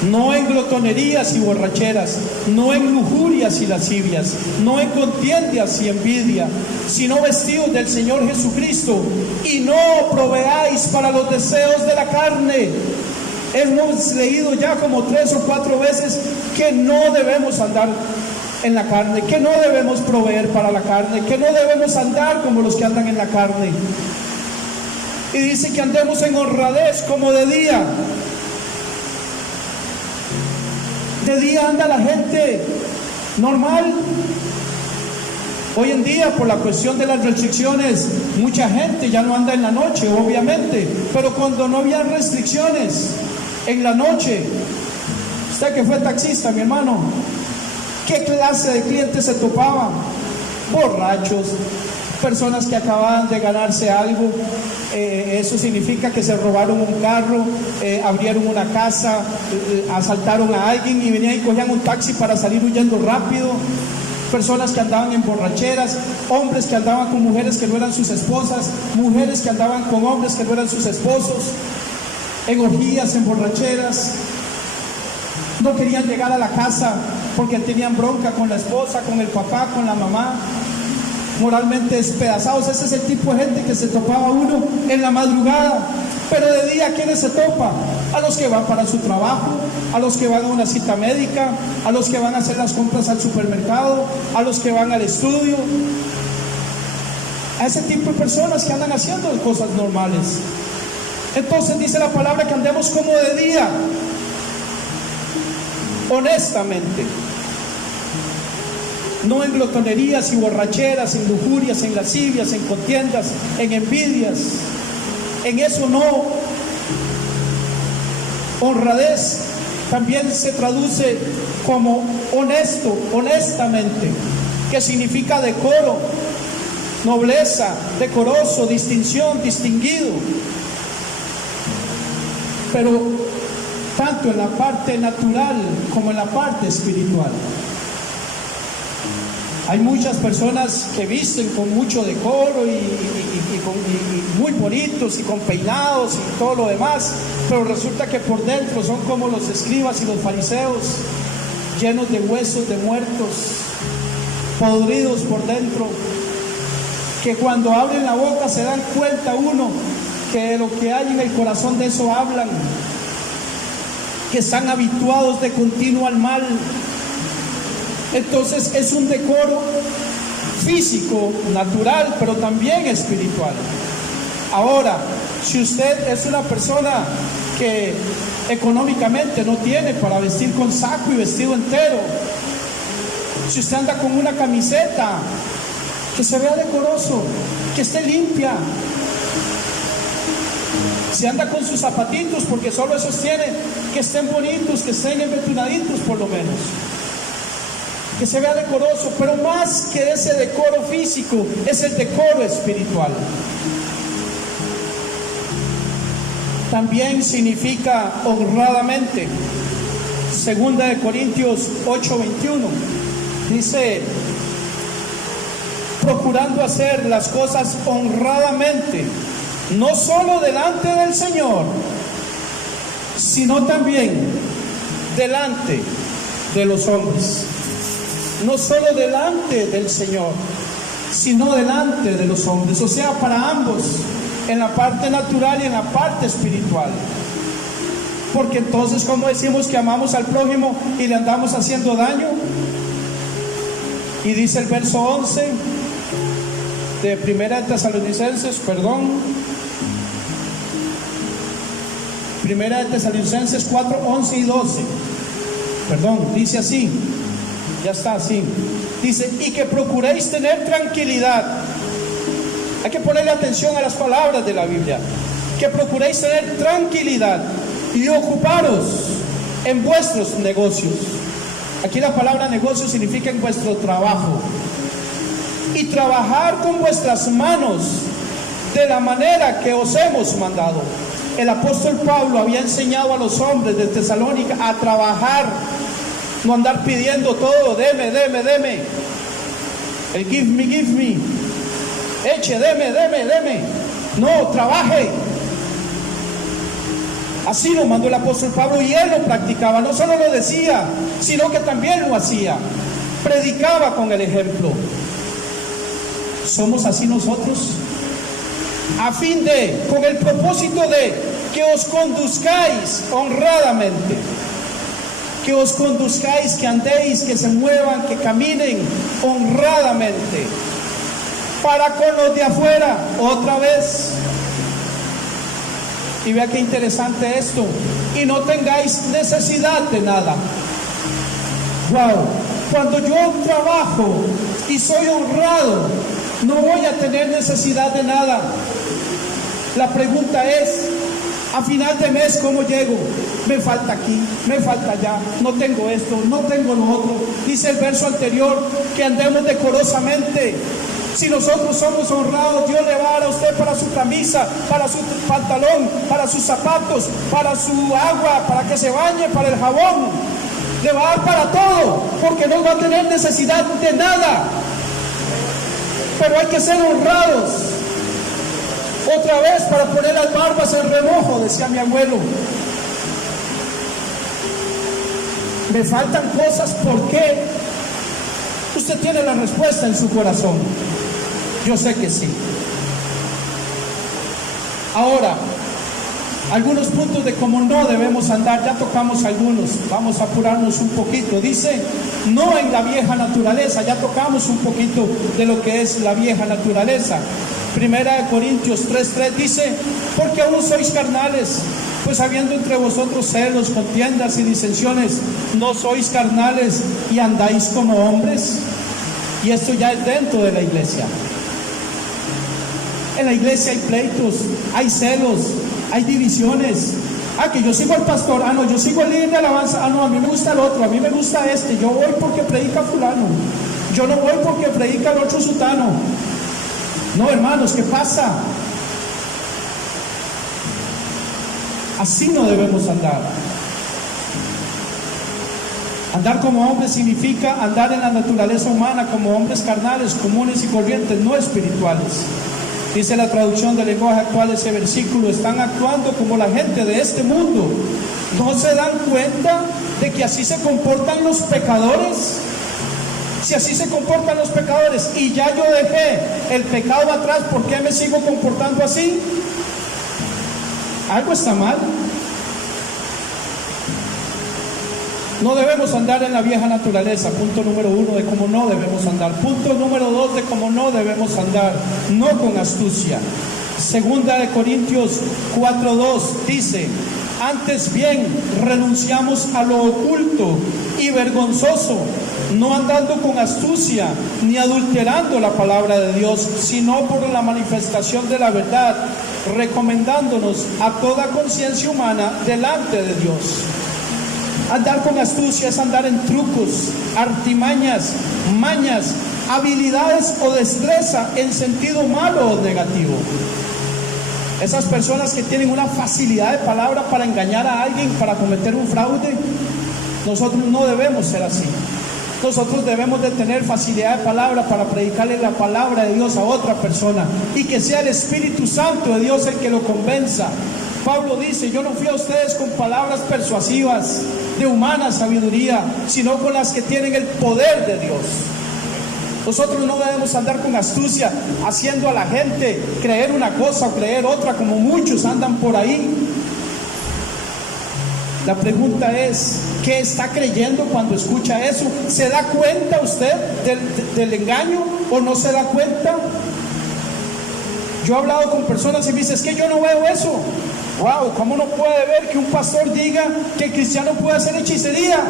no en glotonerías y borracheras, no en lujurias y lascivias, no en contiendas y envidia, sino vestidos del Señor Jesucristo, y no proveáis para los deseos de la carne. Hemos leído ya como 3 o 4 veces que no debemos andar en la carne, que no debemos proveer para la carne, que no debemos andar como los que andan en la carne. Y dice que andemos en honradez como de día. De día anda la gente normal. Hoy en día, por la cuestión de las restricciones, mucha gente ya no anda en la noche, obviamente, pero cuando no había restricciones, en la noche, usted que fue taxista, mi hermano, ¿qué clase de clientes se topaban? Borrachos, personas que acababan de ganarse algo, eso significa que se robaron un carro, abrieron una casa, asaltaron a alguien y venían y cogían un taxi para salir huyendo rápido. Personas que andaban en borracheras, hombres que andaban con mujeres que no eran sus esposas, mujeres que andaban con hombres que no eran sus esposos, en orgías, en borracheras. No querían llegar a la casa porque tenían bronca con la esposa, con el papá, con la mamá, moralmente despedazados. Ese es el tipo de gente que se topaba uno en la madrugada. Pero de día, ¿a quiénes se topa? A los que van para su trabajo, a los que van a una cita médica, a los que van a hacer las compras al supermercado, a los que van al estudio, a ese tipo de personas que andan haciendo cosas normales. Entonces dice la palabra que andemos como de día, honestamente, no en glotonerías y borracheras, en lujurias, en lascivias, en contiendas, en envidias. En eso no. Honradez también se traduce como honesto, honestamente, que significa decoro, nobleza, decoroso, distinción, distinguido. Pero tanto en la parte natural como en la parte espiritual. Hay muchas personas que visten con mucho decoro y muy bonitos y con peinados y todo lo demás, pero resulta que por dentro son como los escribas y los fariseos, llenos de huesos de muertos, podridos por dentro, que cuando abren la boca se dan cuenta uno que de lo que hay en el corazón de eso hablan, que están habituados de continuo al mal. Entonces es un decoro físico, natural, pero también espiritual. Ahora, si usted es una persona que económicamente no tiene para vestir con saco y vestido entero, si usted anda con una camiseta, que se vea decoroso, que esté limpia. Si anda con sus zapatitos, porque solo esos tienen, que estén bonitos, que estén embetunaditos por lo menos, que se vea decoroso. Pero más que ese decoro físico, es el decoro espiritual. También significa honradamente. Segunda de Corintios 8:21 dice: procurando hacer las cosas honradamente, no solo delante del Señor, sino también delante de los hombres. No solo delante del Señor, sino delante de los hombres. O sea, para ambos, en la parte natural y en la parte espiritual. Porque entonces, ¿cómo decimos que amamos al prójimo y le andamos haciendo daño? Y dice el verso 11 de Primera de Tesalonicenses, Primera de Tesalonicenses 4, 11 y 12. Dice así, ya está así. Dice: y que procuréis tener tranquilidad. Hay que ponerle atención a las palabras de la Biblia. Que procuréis tener tranquilidad y ocuparos en vuestros negocios. Aquí la palabra negocio significa en vuestro trabajo. Y trabajar con vuestras manos de la manera que os hemos mandado. El apóstol Pablo había enseñado a los hombres de Tesalónica a trabajar, no andar pidiendo todo, deme. El give me. Eche, deme. No, trabaje. Así lo mandó el apóstol Pablo, y él lo practicaba. No solo lo decía, sino que también lo hacía. Predicaba con el ejemplo. ¿Somos así nosotros? Con el propósito de que os conduzcáis honradamente, que os conduzcáis, que andéis, que se muevan, que caminen honradamente, para con los de afuera, otra vez. Y vea qué interesante esto: y no tengáis necesidad de nada. Wow, cuando yo trabajo y soy honrado, no voy a tener necesidad de nada. La pregunta es: a final de mes, ¿cómo llego? Me falta aquí, me falta allá, no tengo esto, no tengo lo otro. Dice el verso anterior que andemos decorosamente. Si nosotros somos honrados, Dios le va a dar a usted para su camisa, para su pantalón, para sus zapatos, para su agua, para que se bañe, para el jabón. Le va a dar para todo, porque no va a tener necesidad de nada. Pero hay que ser honrados. Otra vez, para poner las barbas en remojo, decía mi abuelo. Me faltan cosas, ¿por qué? Usted tiene la respuesta en su corazón. Yo sé que sí. Ahora, algunos puntos de cómo no debemos andar, ya tocamos algunos, vamos a apurarnos un poquito. Dice: no en la vieja naturaleza, ya tocamos un poquito de lo que es la vieja naturaleza. Primera de Corintios 3:3 dice: porque aún sois carnales, pues habiendo entre vosotros celos, contiendas y disensiones, ¿no sois carnales y andáis como hombres? Y esto ya es dentro de la iglesia. En la iglesia hay pleitos, hay celos, hay divisiones. Que yo sigo al pastor, no, yo sigo al líder de alabanza, no, a mí me gusta el otro, a mí me gusta este, yo voy porque predica fulano, yo no voy porque predica el otro sutano. No, hermanos, ¿qué pasa? Así no debemos andar. Andar como hombres significa andar en la naturaleza humana como hombres carnales, comunes y corrientes, no espirituales. Dice la traducción del lenguaje actual de ese versículo: están actuando como la gente de este mundo. ¿No se dan cuenta de que así se comportan los pecadores? Si así se comportan los pecadores y ya yo dejé el pecado atrás, ¿por qué me sigo comportando así? Algo está mal. No debemos andar en la vieja naturaleza. Punto número 1 de cómo no debemos andar. Punto número 2 de cómo no debemos andar: no con astucia. Segunda de Corintios 4:2 dice: antes bien renunciamos a lo oculto y vergonzoso, no andando con astucia ni adulterando la palabra de Dios, sino por la manifestación de la verdad, recomendándonos a toda conciencia humana delante de Dios. Andar con astucia es andar en trucos, artimañas, mañas, habilidades o destreza en sentido malo o negativo. Esas personas que tienen una facilidad de palabra para engañar a alguien, para cometer un fraude, nosotros no debemos ser así. Nosotros debemos de tener facilidad de palabra para predicarle la palabra de Dios a otra persona y que sea el Espíritu Santo de Dios el que lo convenza. Pablo dice: yo no fui a ustedes con palabras persuasivas de humana sabiduría, sino con las que tienen el poder de Dios. Nosotros no debemos andar con astucia haciendo a la gente creer una cosa o creer otra, como muchos andan por ahí. La pregunta es: ¿qué está creyendo cuando escucha eso? ¿Se da cuenta usted del engaño o no se da cuenta? Yo he hablado con personas y me dicen: es que yo no veo eso. Wow, ¿cómo no puede ver que un pastor diga que el cristiano puede hacer hechicería,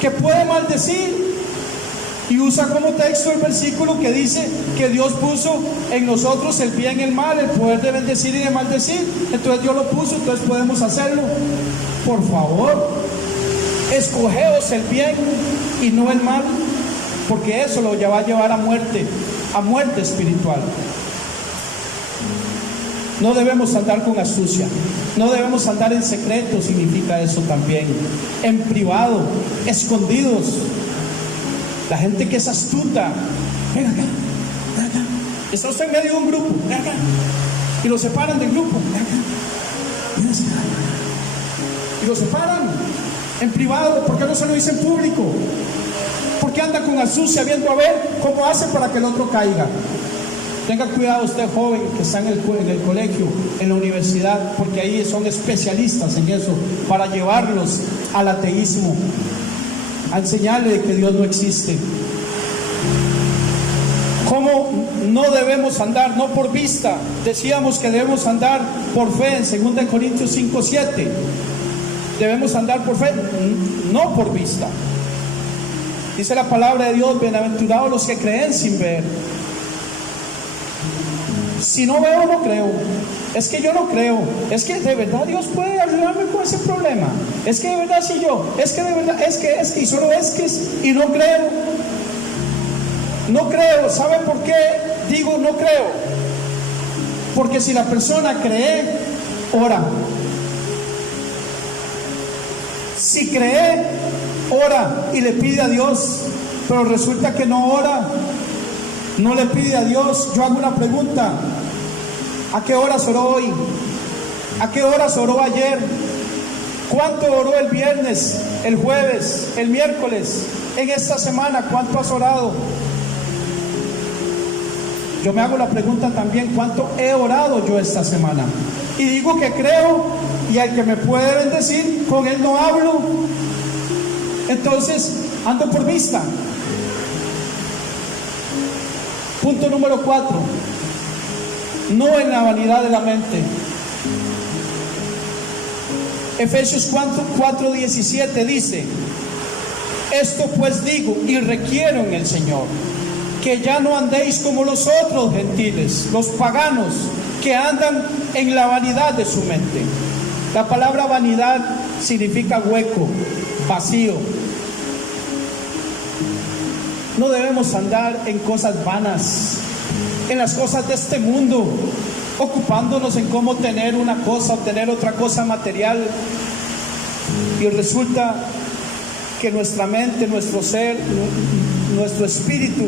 que puede maldecir? Y usa como texto el versículo que dice que Dios puso en nosotros el bien y el mal, el poder de bendecir y de maldecir. Entonces Dios lo puso, entonces podemos hacerlo. Por favor, escogeos el bien y no el mal, porque eso lo va a llevar a muerte espiritual. No debemos andar con astucia, no debemos andar en secreto, significa eso también. En privado, escondidos. La gente que es astuta, ven acá, ven acá. Está usted en medio de un grupo, ven acá. Y lo separan del grupo, ven acá. Ven acá. Y lo separan en privado. ¿Por qué no se lo dice en público? ¿Por qué anda con astucia viendo a ver cómo hace para que el otro caiga? Tenga cuidado usted, joven, que está en el colegio, en la universidad, porque ahí son especialistas en eso, para llevarlos al ateísmo, a enseñarle que Dios no existe. ¿Cómo no debemos andar? No por vista. Decíamos que debemos andar por fe en 2 Corintios 5:7. Debemos andar por fe, no por vista. Dice la palabra de Dios: bienaventurados los que creen sin ver. Si no veo, no creo. Es que yo no creo. Es que de verdad Dios puede ayudarme con ese problema. Es que de verdad si yo. Es que de verdad, es que, y solo es que, y no creo. No creo. ¿Sabe por qué digo no creo? Porque si la persona cree, ora. Si cree, ora y le pide a Dios, pero resulta que no ora, no le pide a Dios. Yo hago una pregunta: ¿a qué horas oró hoy? ¿A qué horas oró ayer? ¿Cuánto oró el viernes, el jueves, el miércoles? En esta semana, ¿cuánto has orado? Yo me hago la pregunta también: ¿cuánto he orado yo esta semana? Y digo que creo, y al que me puede bendecir, con él no hablo. Entonces, ando por vista. Punto número 4. No en la vanidad de la mente. Efesios 4:17 dice: esto pues digo y requiero en el Señor, que ya no andéis como los otros gentiles, los paganos, que andan en la vanidad de su mente. La palabra vanidad significa hueco, vacío. No debemos andar en cosas vanas, en las cosas de este mundo, ocupándonos en cómo tener una cosa o tener otra cosa material. Y resulta que nuestra mente, nuestro ser, nuestro espíritu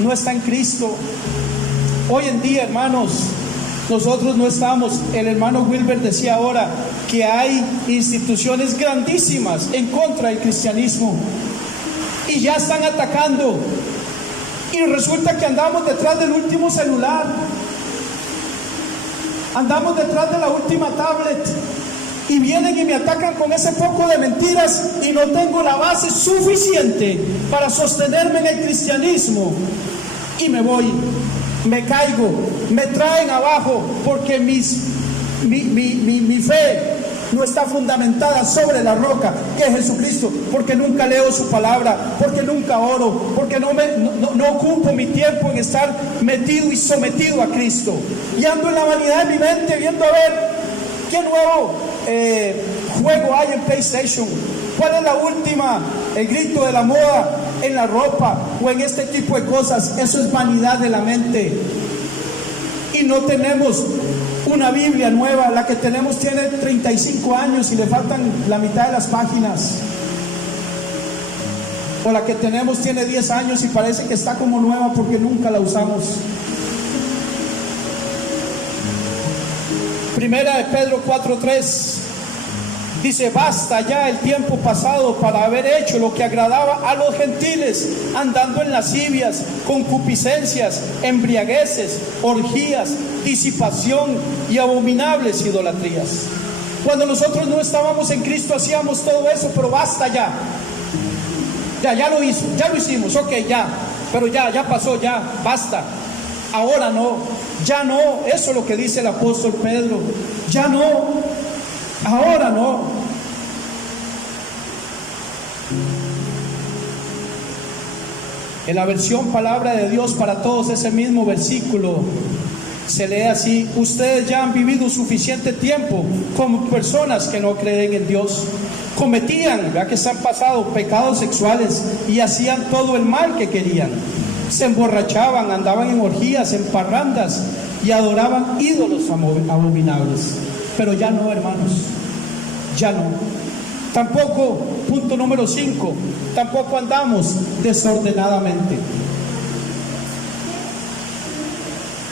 no está en Cristo. Hoy en día, hermanos, nosotros no estamos. El hermano Wilber decía ahora que hay instituciones grandísimas en contra del cristianismo y ya están atacando, y resulta que andamos detrás del último celular, andamos detrás de la última tablet, y vienen y me atacan con ese poco de mentiras, y no tengo la base suficiente para sostenerme en el cristianismo, y me voy, me caigo, me traen abajo, porque mi fe no está fundamentada sobre la roca que es Jesucristo, porque nunca leo su palabra, porque nunca oro, porque no ocupo mi tiempo en estar metido y sometido a Cristo, y ando en la vanidad de mi mente viendo a ver qué nuevo juego hay en PlayStation, cuál es la última, el grito de la moda en la ropa o en este tipo de cosas. Eso es vanidad de la mente. Y no tenemos una Biblia nueva. La que tenemos tiene 35 años y le faltan la mitad de las páginas. O la que tenemos tiene 10 años y parece que está como nueva porque nunca la usamos. Primera de Pedro 4:3 dice: basta ya el tiempo pasado para haber hecho lo que agradaba a los gentiles, andando en lascivias, concupiscencias, embriagueces, orgías, disipación y abominables idolatrías. Cuando nosotros no estábamos en Cristo hacíamos todo eso, pero basta ya. Ya lo hizo, ya lo hicimos, ok, ya, pero ya pasó, ya, basta. Ahora no, ya no, eso es lo que dice el apóstol Pedro, ya no, ahora no. En la versión Palabra de Dios para Todos, ese mismo versículo se lee así: ustedes ya han vivido suficiente tiempo como personas que no creen en Dios. Cometían, vea que se han pasado, pecados sexuales y hacían todo el mal que querían. Se emborrachaban, andaban en orgías, en parrandas y adoraban ídolos abominables. Pero ya no, hermanos, ya no. Tampoco, punto número 5, tampoco andamos desordenadamente.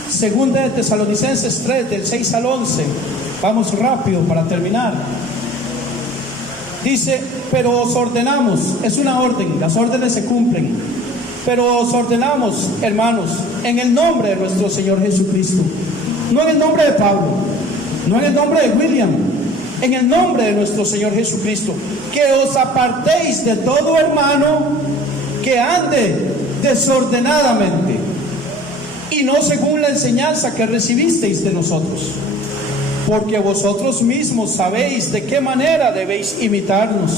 Segunda de Tesalonicenses 3, del 6 al 11, vamos rápido para terminar. Dice: pero os ordenamos, es una orden, las órdenes se cumplen, pero os ordenamos, hermanos, en el nombre de nuestro Señor Jesucristo, no en el nombre de Pablo, no en el nombre de William, en el nombre de nuestro Señor Jesucristo, que os apartéis de todo hermano que ande desordenadamente y no según la enseñanza que recibisteis de nosotros, porque vosotros mismos sabéis de qué manera debéis imitarnos,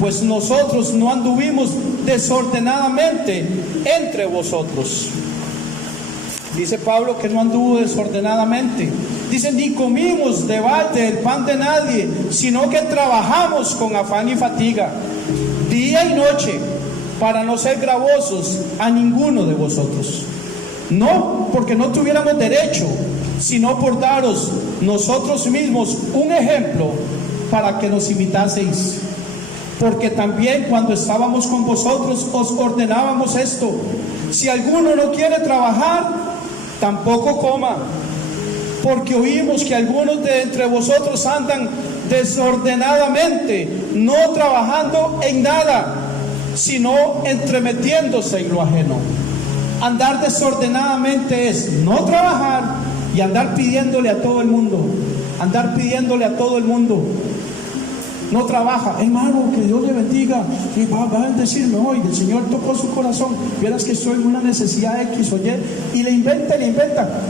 pues nosotros no anduvimos desordenadamente entre vosotros. Dice Pablo que no anduvo desordenadamente. Dice: ni comimos de balde el pan de nadie, sino que trabajamos con afán y fatiga, día y noche, para no ser gravosos a ninguno de vosotros. No porque no tuviéramos derecho, sino por daros nosotros mismos un ejemplo para que nos imitaseis. Porque también cuando estábamos con vosotros os ordenábamos esto: si alguno no quiere trabajar, tampoco coma. Porque oímos que algunos de entre vosotros andan desordenadamente, no trabajando en nada, sino entremetiéndose en lo ajeno. Andar desordenadamente es no trabajar y andar pidiéndole a todo el mundo. Andar pidiéndole a todo el mundo. No trabaja, hermano, que Dios le bendiga, y va a bendecirme hoy, el Señor tocó su corazón, vieras que estoy en una necesidad X o Y, y le inventa.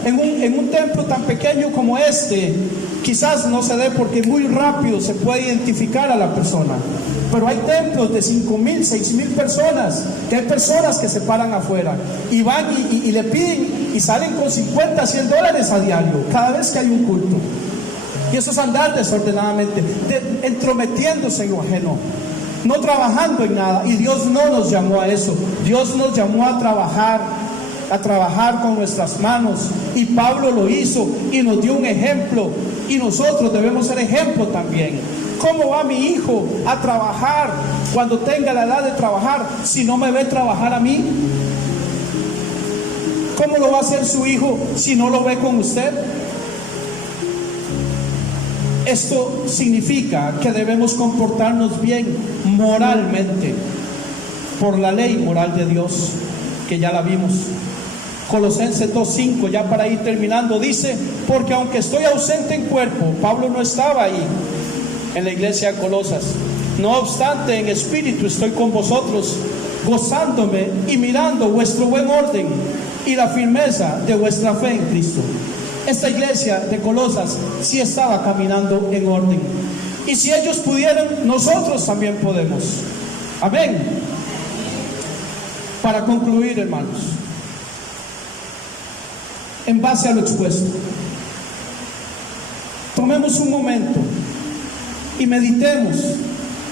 En un templo tan pequeño como este, quizás no se dé porque muy rápido se puede identificar a la persona, pero hay templos de 5,000, 6,000 personas, que hay personas que se paran afuera, y van y le piden, y salen con 50, $100 a diario, cada vez que hay un culto. Y eso es andar desordenadamente, entrometiéndose en lo ajeno, no trabajando en nada. Y Dios no nos llamó a eso. Dios nos llamó a trabajar con nuestras manos. Y Pablo lo hizo y nos dio un ejemplo. Y nosotros debemos ser ejemplo también. ¿Cómo va mi hijo a trabajar cuando tenga la edad de trabajar si no me ve trabajar a mí? ¿Cómo lo va a hacer su hijo si no lo ve con usted? Esto significa que debemos comportarnos bien moralmente, por la ley moral de Dios, que ya la vimos. Colosenses 2:5, ya para ir terminando, dice: porque aunque estoy ausente en cuerpo, Pablo no estaba ahí en la iglesia de Colosas, no obstante en espíritu estoy con vosotros, gozándome y mirando vuestro buen orden y la firmeza de vuestra fe en Cristo. esta iglesia de Colosas sí estaba caminando en orden. Y si ellos pudieron, nosotros también podemos. Amén. Para concluir, hermanos, en base a lo expuesto, tomemos un momento y meditemos,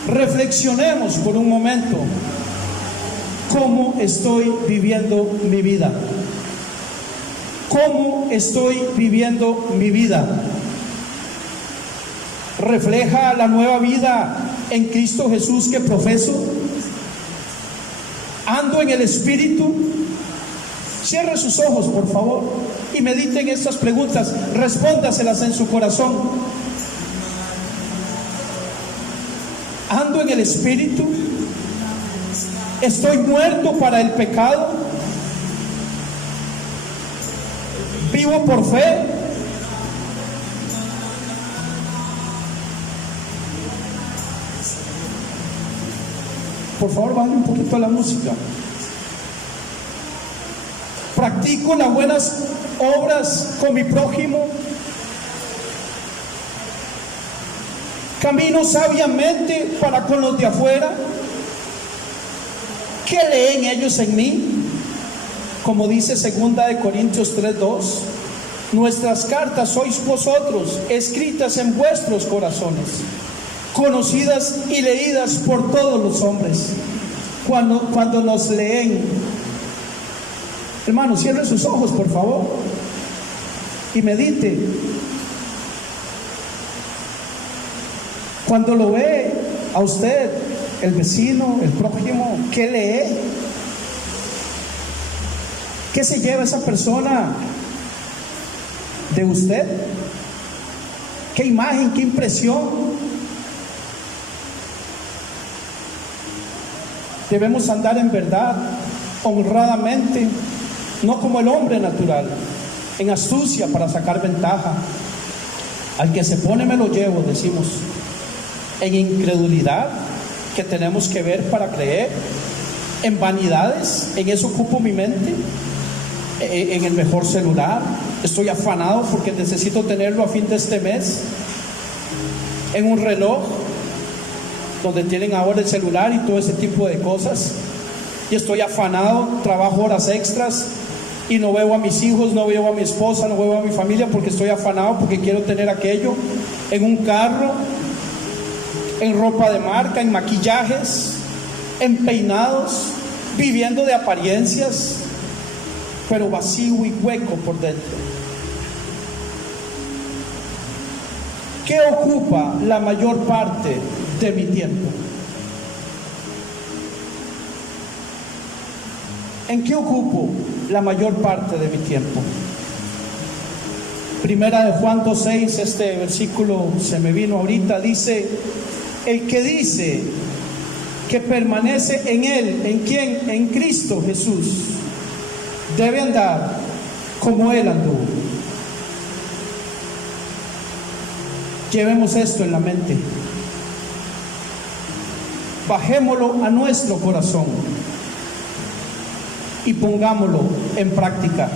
reflexionemos por un momento cómo estoy viviendo mi vida. ¿Cómo estoy viviendo mi vida? ¿Refleja la nueva vida en Cristo Jesús que profeso? ¿Ando en el Espíritu? Cierre sus ojos, por favor, y mediten estas preguntas. Respóndaselas en su corazón. ¿Ando en el Espíritu? ¿Estoy muerto para el pecado? ¿Vivo por fe? Por favor, bajen un poquito a la música. ¿Practico las buenas obras con mi prójimo? ¿Camino sabiamente para con los de afuera? ¿Qué leen ellos en mí? Como dice 2 Corintios 3:2, nuestras cartas sois vosotros, escritas en vuestros corazones, conocidas y leídas por todos los hombres. Cuando nos leen, hermanos, cierre sus ojos, por favor, y medite. Cuando lo ve a usted, el vecino, el prójimo, ¿qué lee? ¿Qué se lleva esa persona de usted? ¿Qué imagen, qué impresión? Debemos andar en verdad, honradamente, no como el hombre natural, en astucia para sacar ventaja. Al que se pone me lo llevo, decimos. En incredulidad, que tenemos que ver para creer. En vanidades, en eso ocupo mi mente. En el mejor celular, estoy afanado porque necesito tenerlo a fin de este mes. En un reloj, donde tienen ahora el celular y todo ese tipo de cosas, y estoy afanado, trabajo horas extras y no veo a mis hijos, no veo a mi esposa, no veo a mi familia porque estoy afanado, porque quiero tener aquello. En un carro, en ropa de marca, en maquillajes, en peinados, viviendo de apariencias, pero vacío y hueco por dentro. ¿Qué ocupa la mayor parte de mi tiempo? ¿En qué ocupo la mayor parte de mi tiempo? Primera de Juan 2:6, este versículo se me vino ahorita, dice: el que dice que permanece en Él, ¿en quién? En Cristo Jesús, debe andar como Él anduvo. Llevemos esto en la mente, bajémoslo a nuestro corazón y pongámoslo en práctica.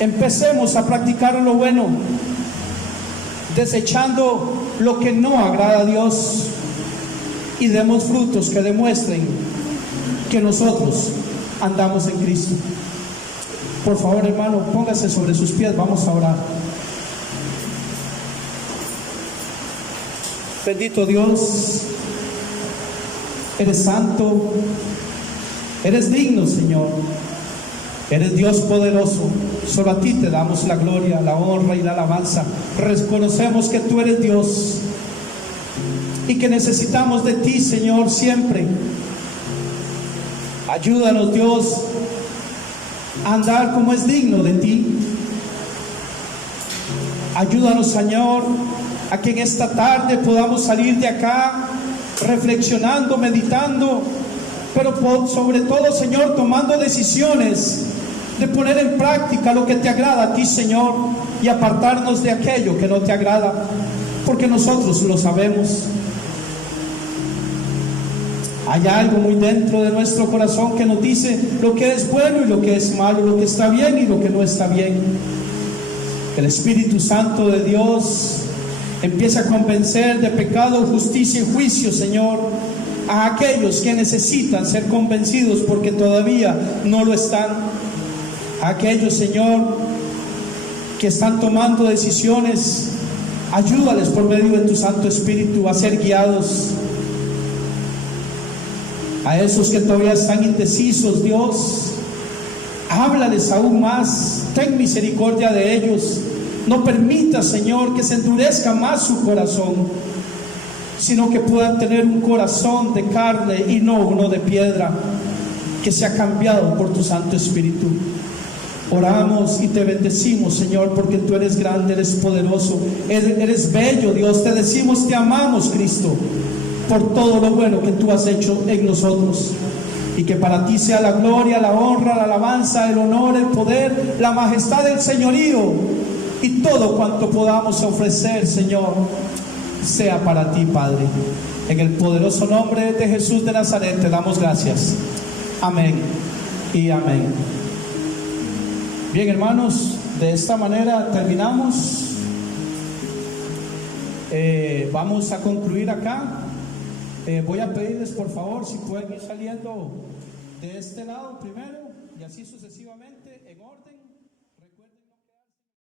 Empecemos a practicar lo bueno, desechando lo que no agrada a Dios, y demos frutos que demuestren que nosotros andamos en Cristo. Por favor, hermano, póngase sobre sus pies, vamos a orar. Bendito Dios, eres santo, eres digno, Señor, eres Dios poderoso. Solo a ti te damos la gloria, la honra y la alabanza. Reconocemos que tú eres Dios y que necesitamos de ti, Señor, siempre. Ayúdanos, Dios, a andar como es digno de ti. Ayúdanos, Señor, a que en esta tarde podamos salir de acá reflexionando, meditando, pero sobre todo, Señor, tomando decisiones de poner en práctica lo que te agrada a ti, Señor, y apartarnos de aquello que no te agrada, porque nosotros lo sabemos. Hay algo muy dentro de nuestro corazón que nos dice lo que es bueno y lo que es malo, lo que está bien y lo que no está bien. El Espíritu Santo de Dios empieza a convencer de pecado, justicia y juicio, Señor, a aquellos que necesitan ser convencidos porque todavía no lo están. A aquellos, Señor, que están tomando decisiones, ayúdales por medio de tu Santo Espíritu a ser guiados. A esos que todavía están indecisos, Dios, háblales aún más, ten misericordia de ellos. No permita, Señor, que se endurezca más su corazón, sino que puedan tener un corazón de carne y no uno de piedra, que sea cambiado por tu Santo Espíritu. Oramos y te bendecimos, Señor, porque tú eres grande, eres poderoso, eres bello, Dios. Te decimos, te amamos, Cristo, por todo lo bueno que tú has hecho en nosotros. Y que para ti sea la gloria, la honra, la alabanza, el honor, el poder, la majestad del señorío y todo cuanto podamos ofrecer, Señor, sea para ti, Padre. En el poderoso nombre de Jesús de Nazaret te damos gracias. Amén y amén. Bien, hermanos, de esta manera terminamos. Vamos a concluir acá. Voy a pedirles, por favor, si pueden ir saliendo de este lado primero y así sucesivamente en orden.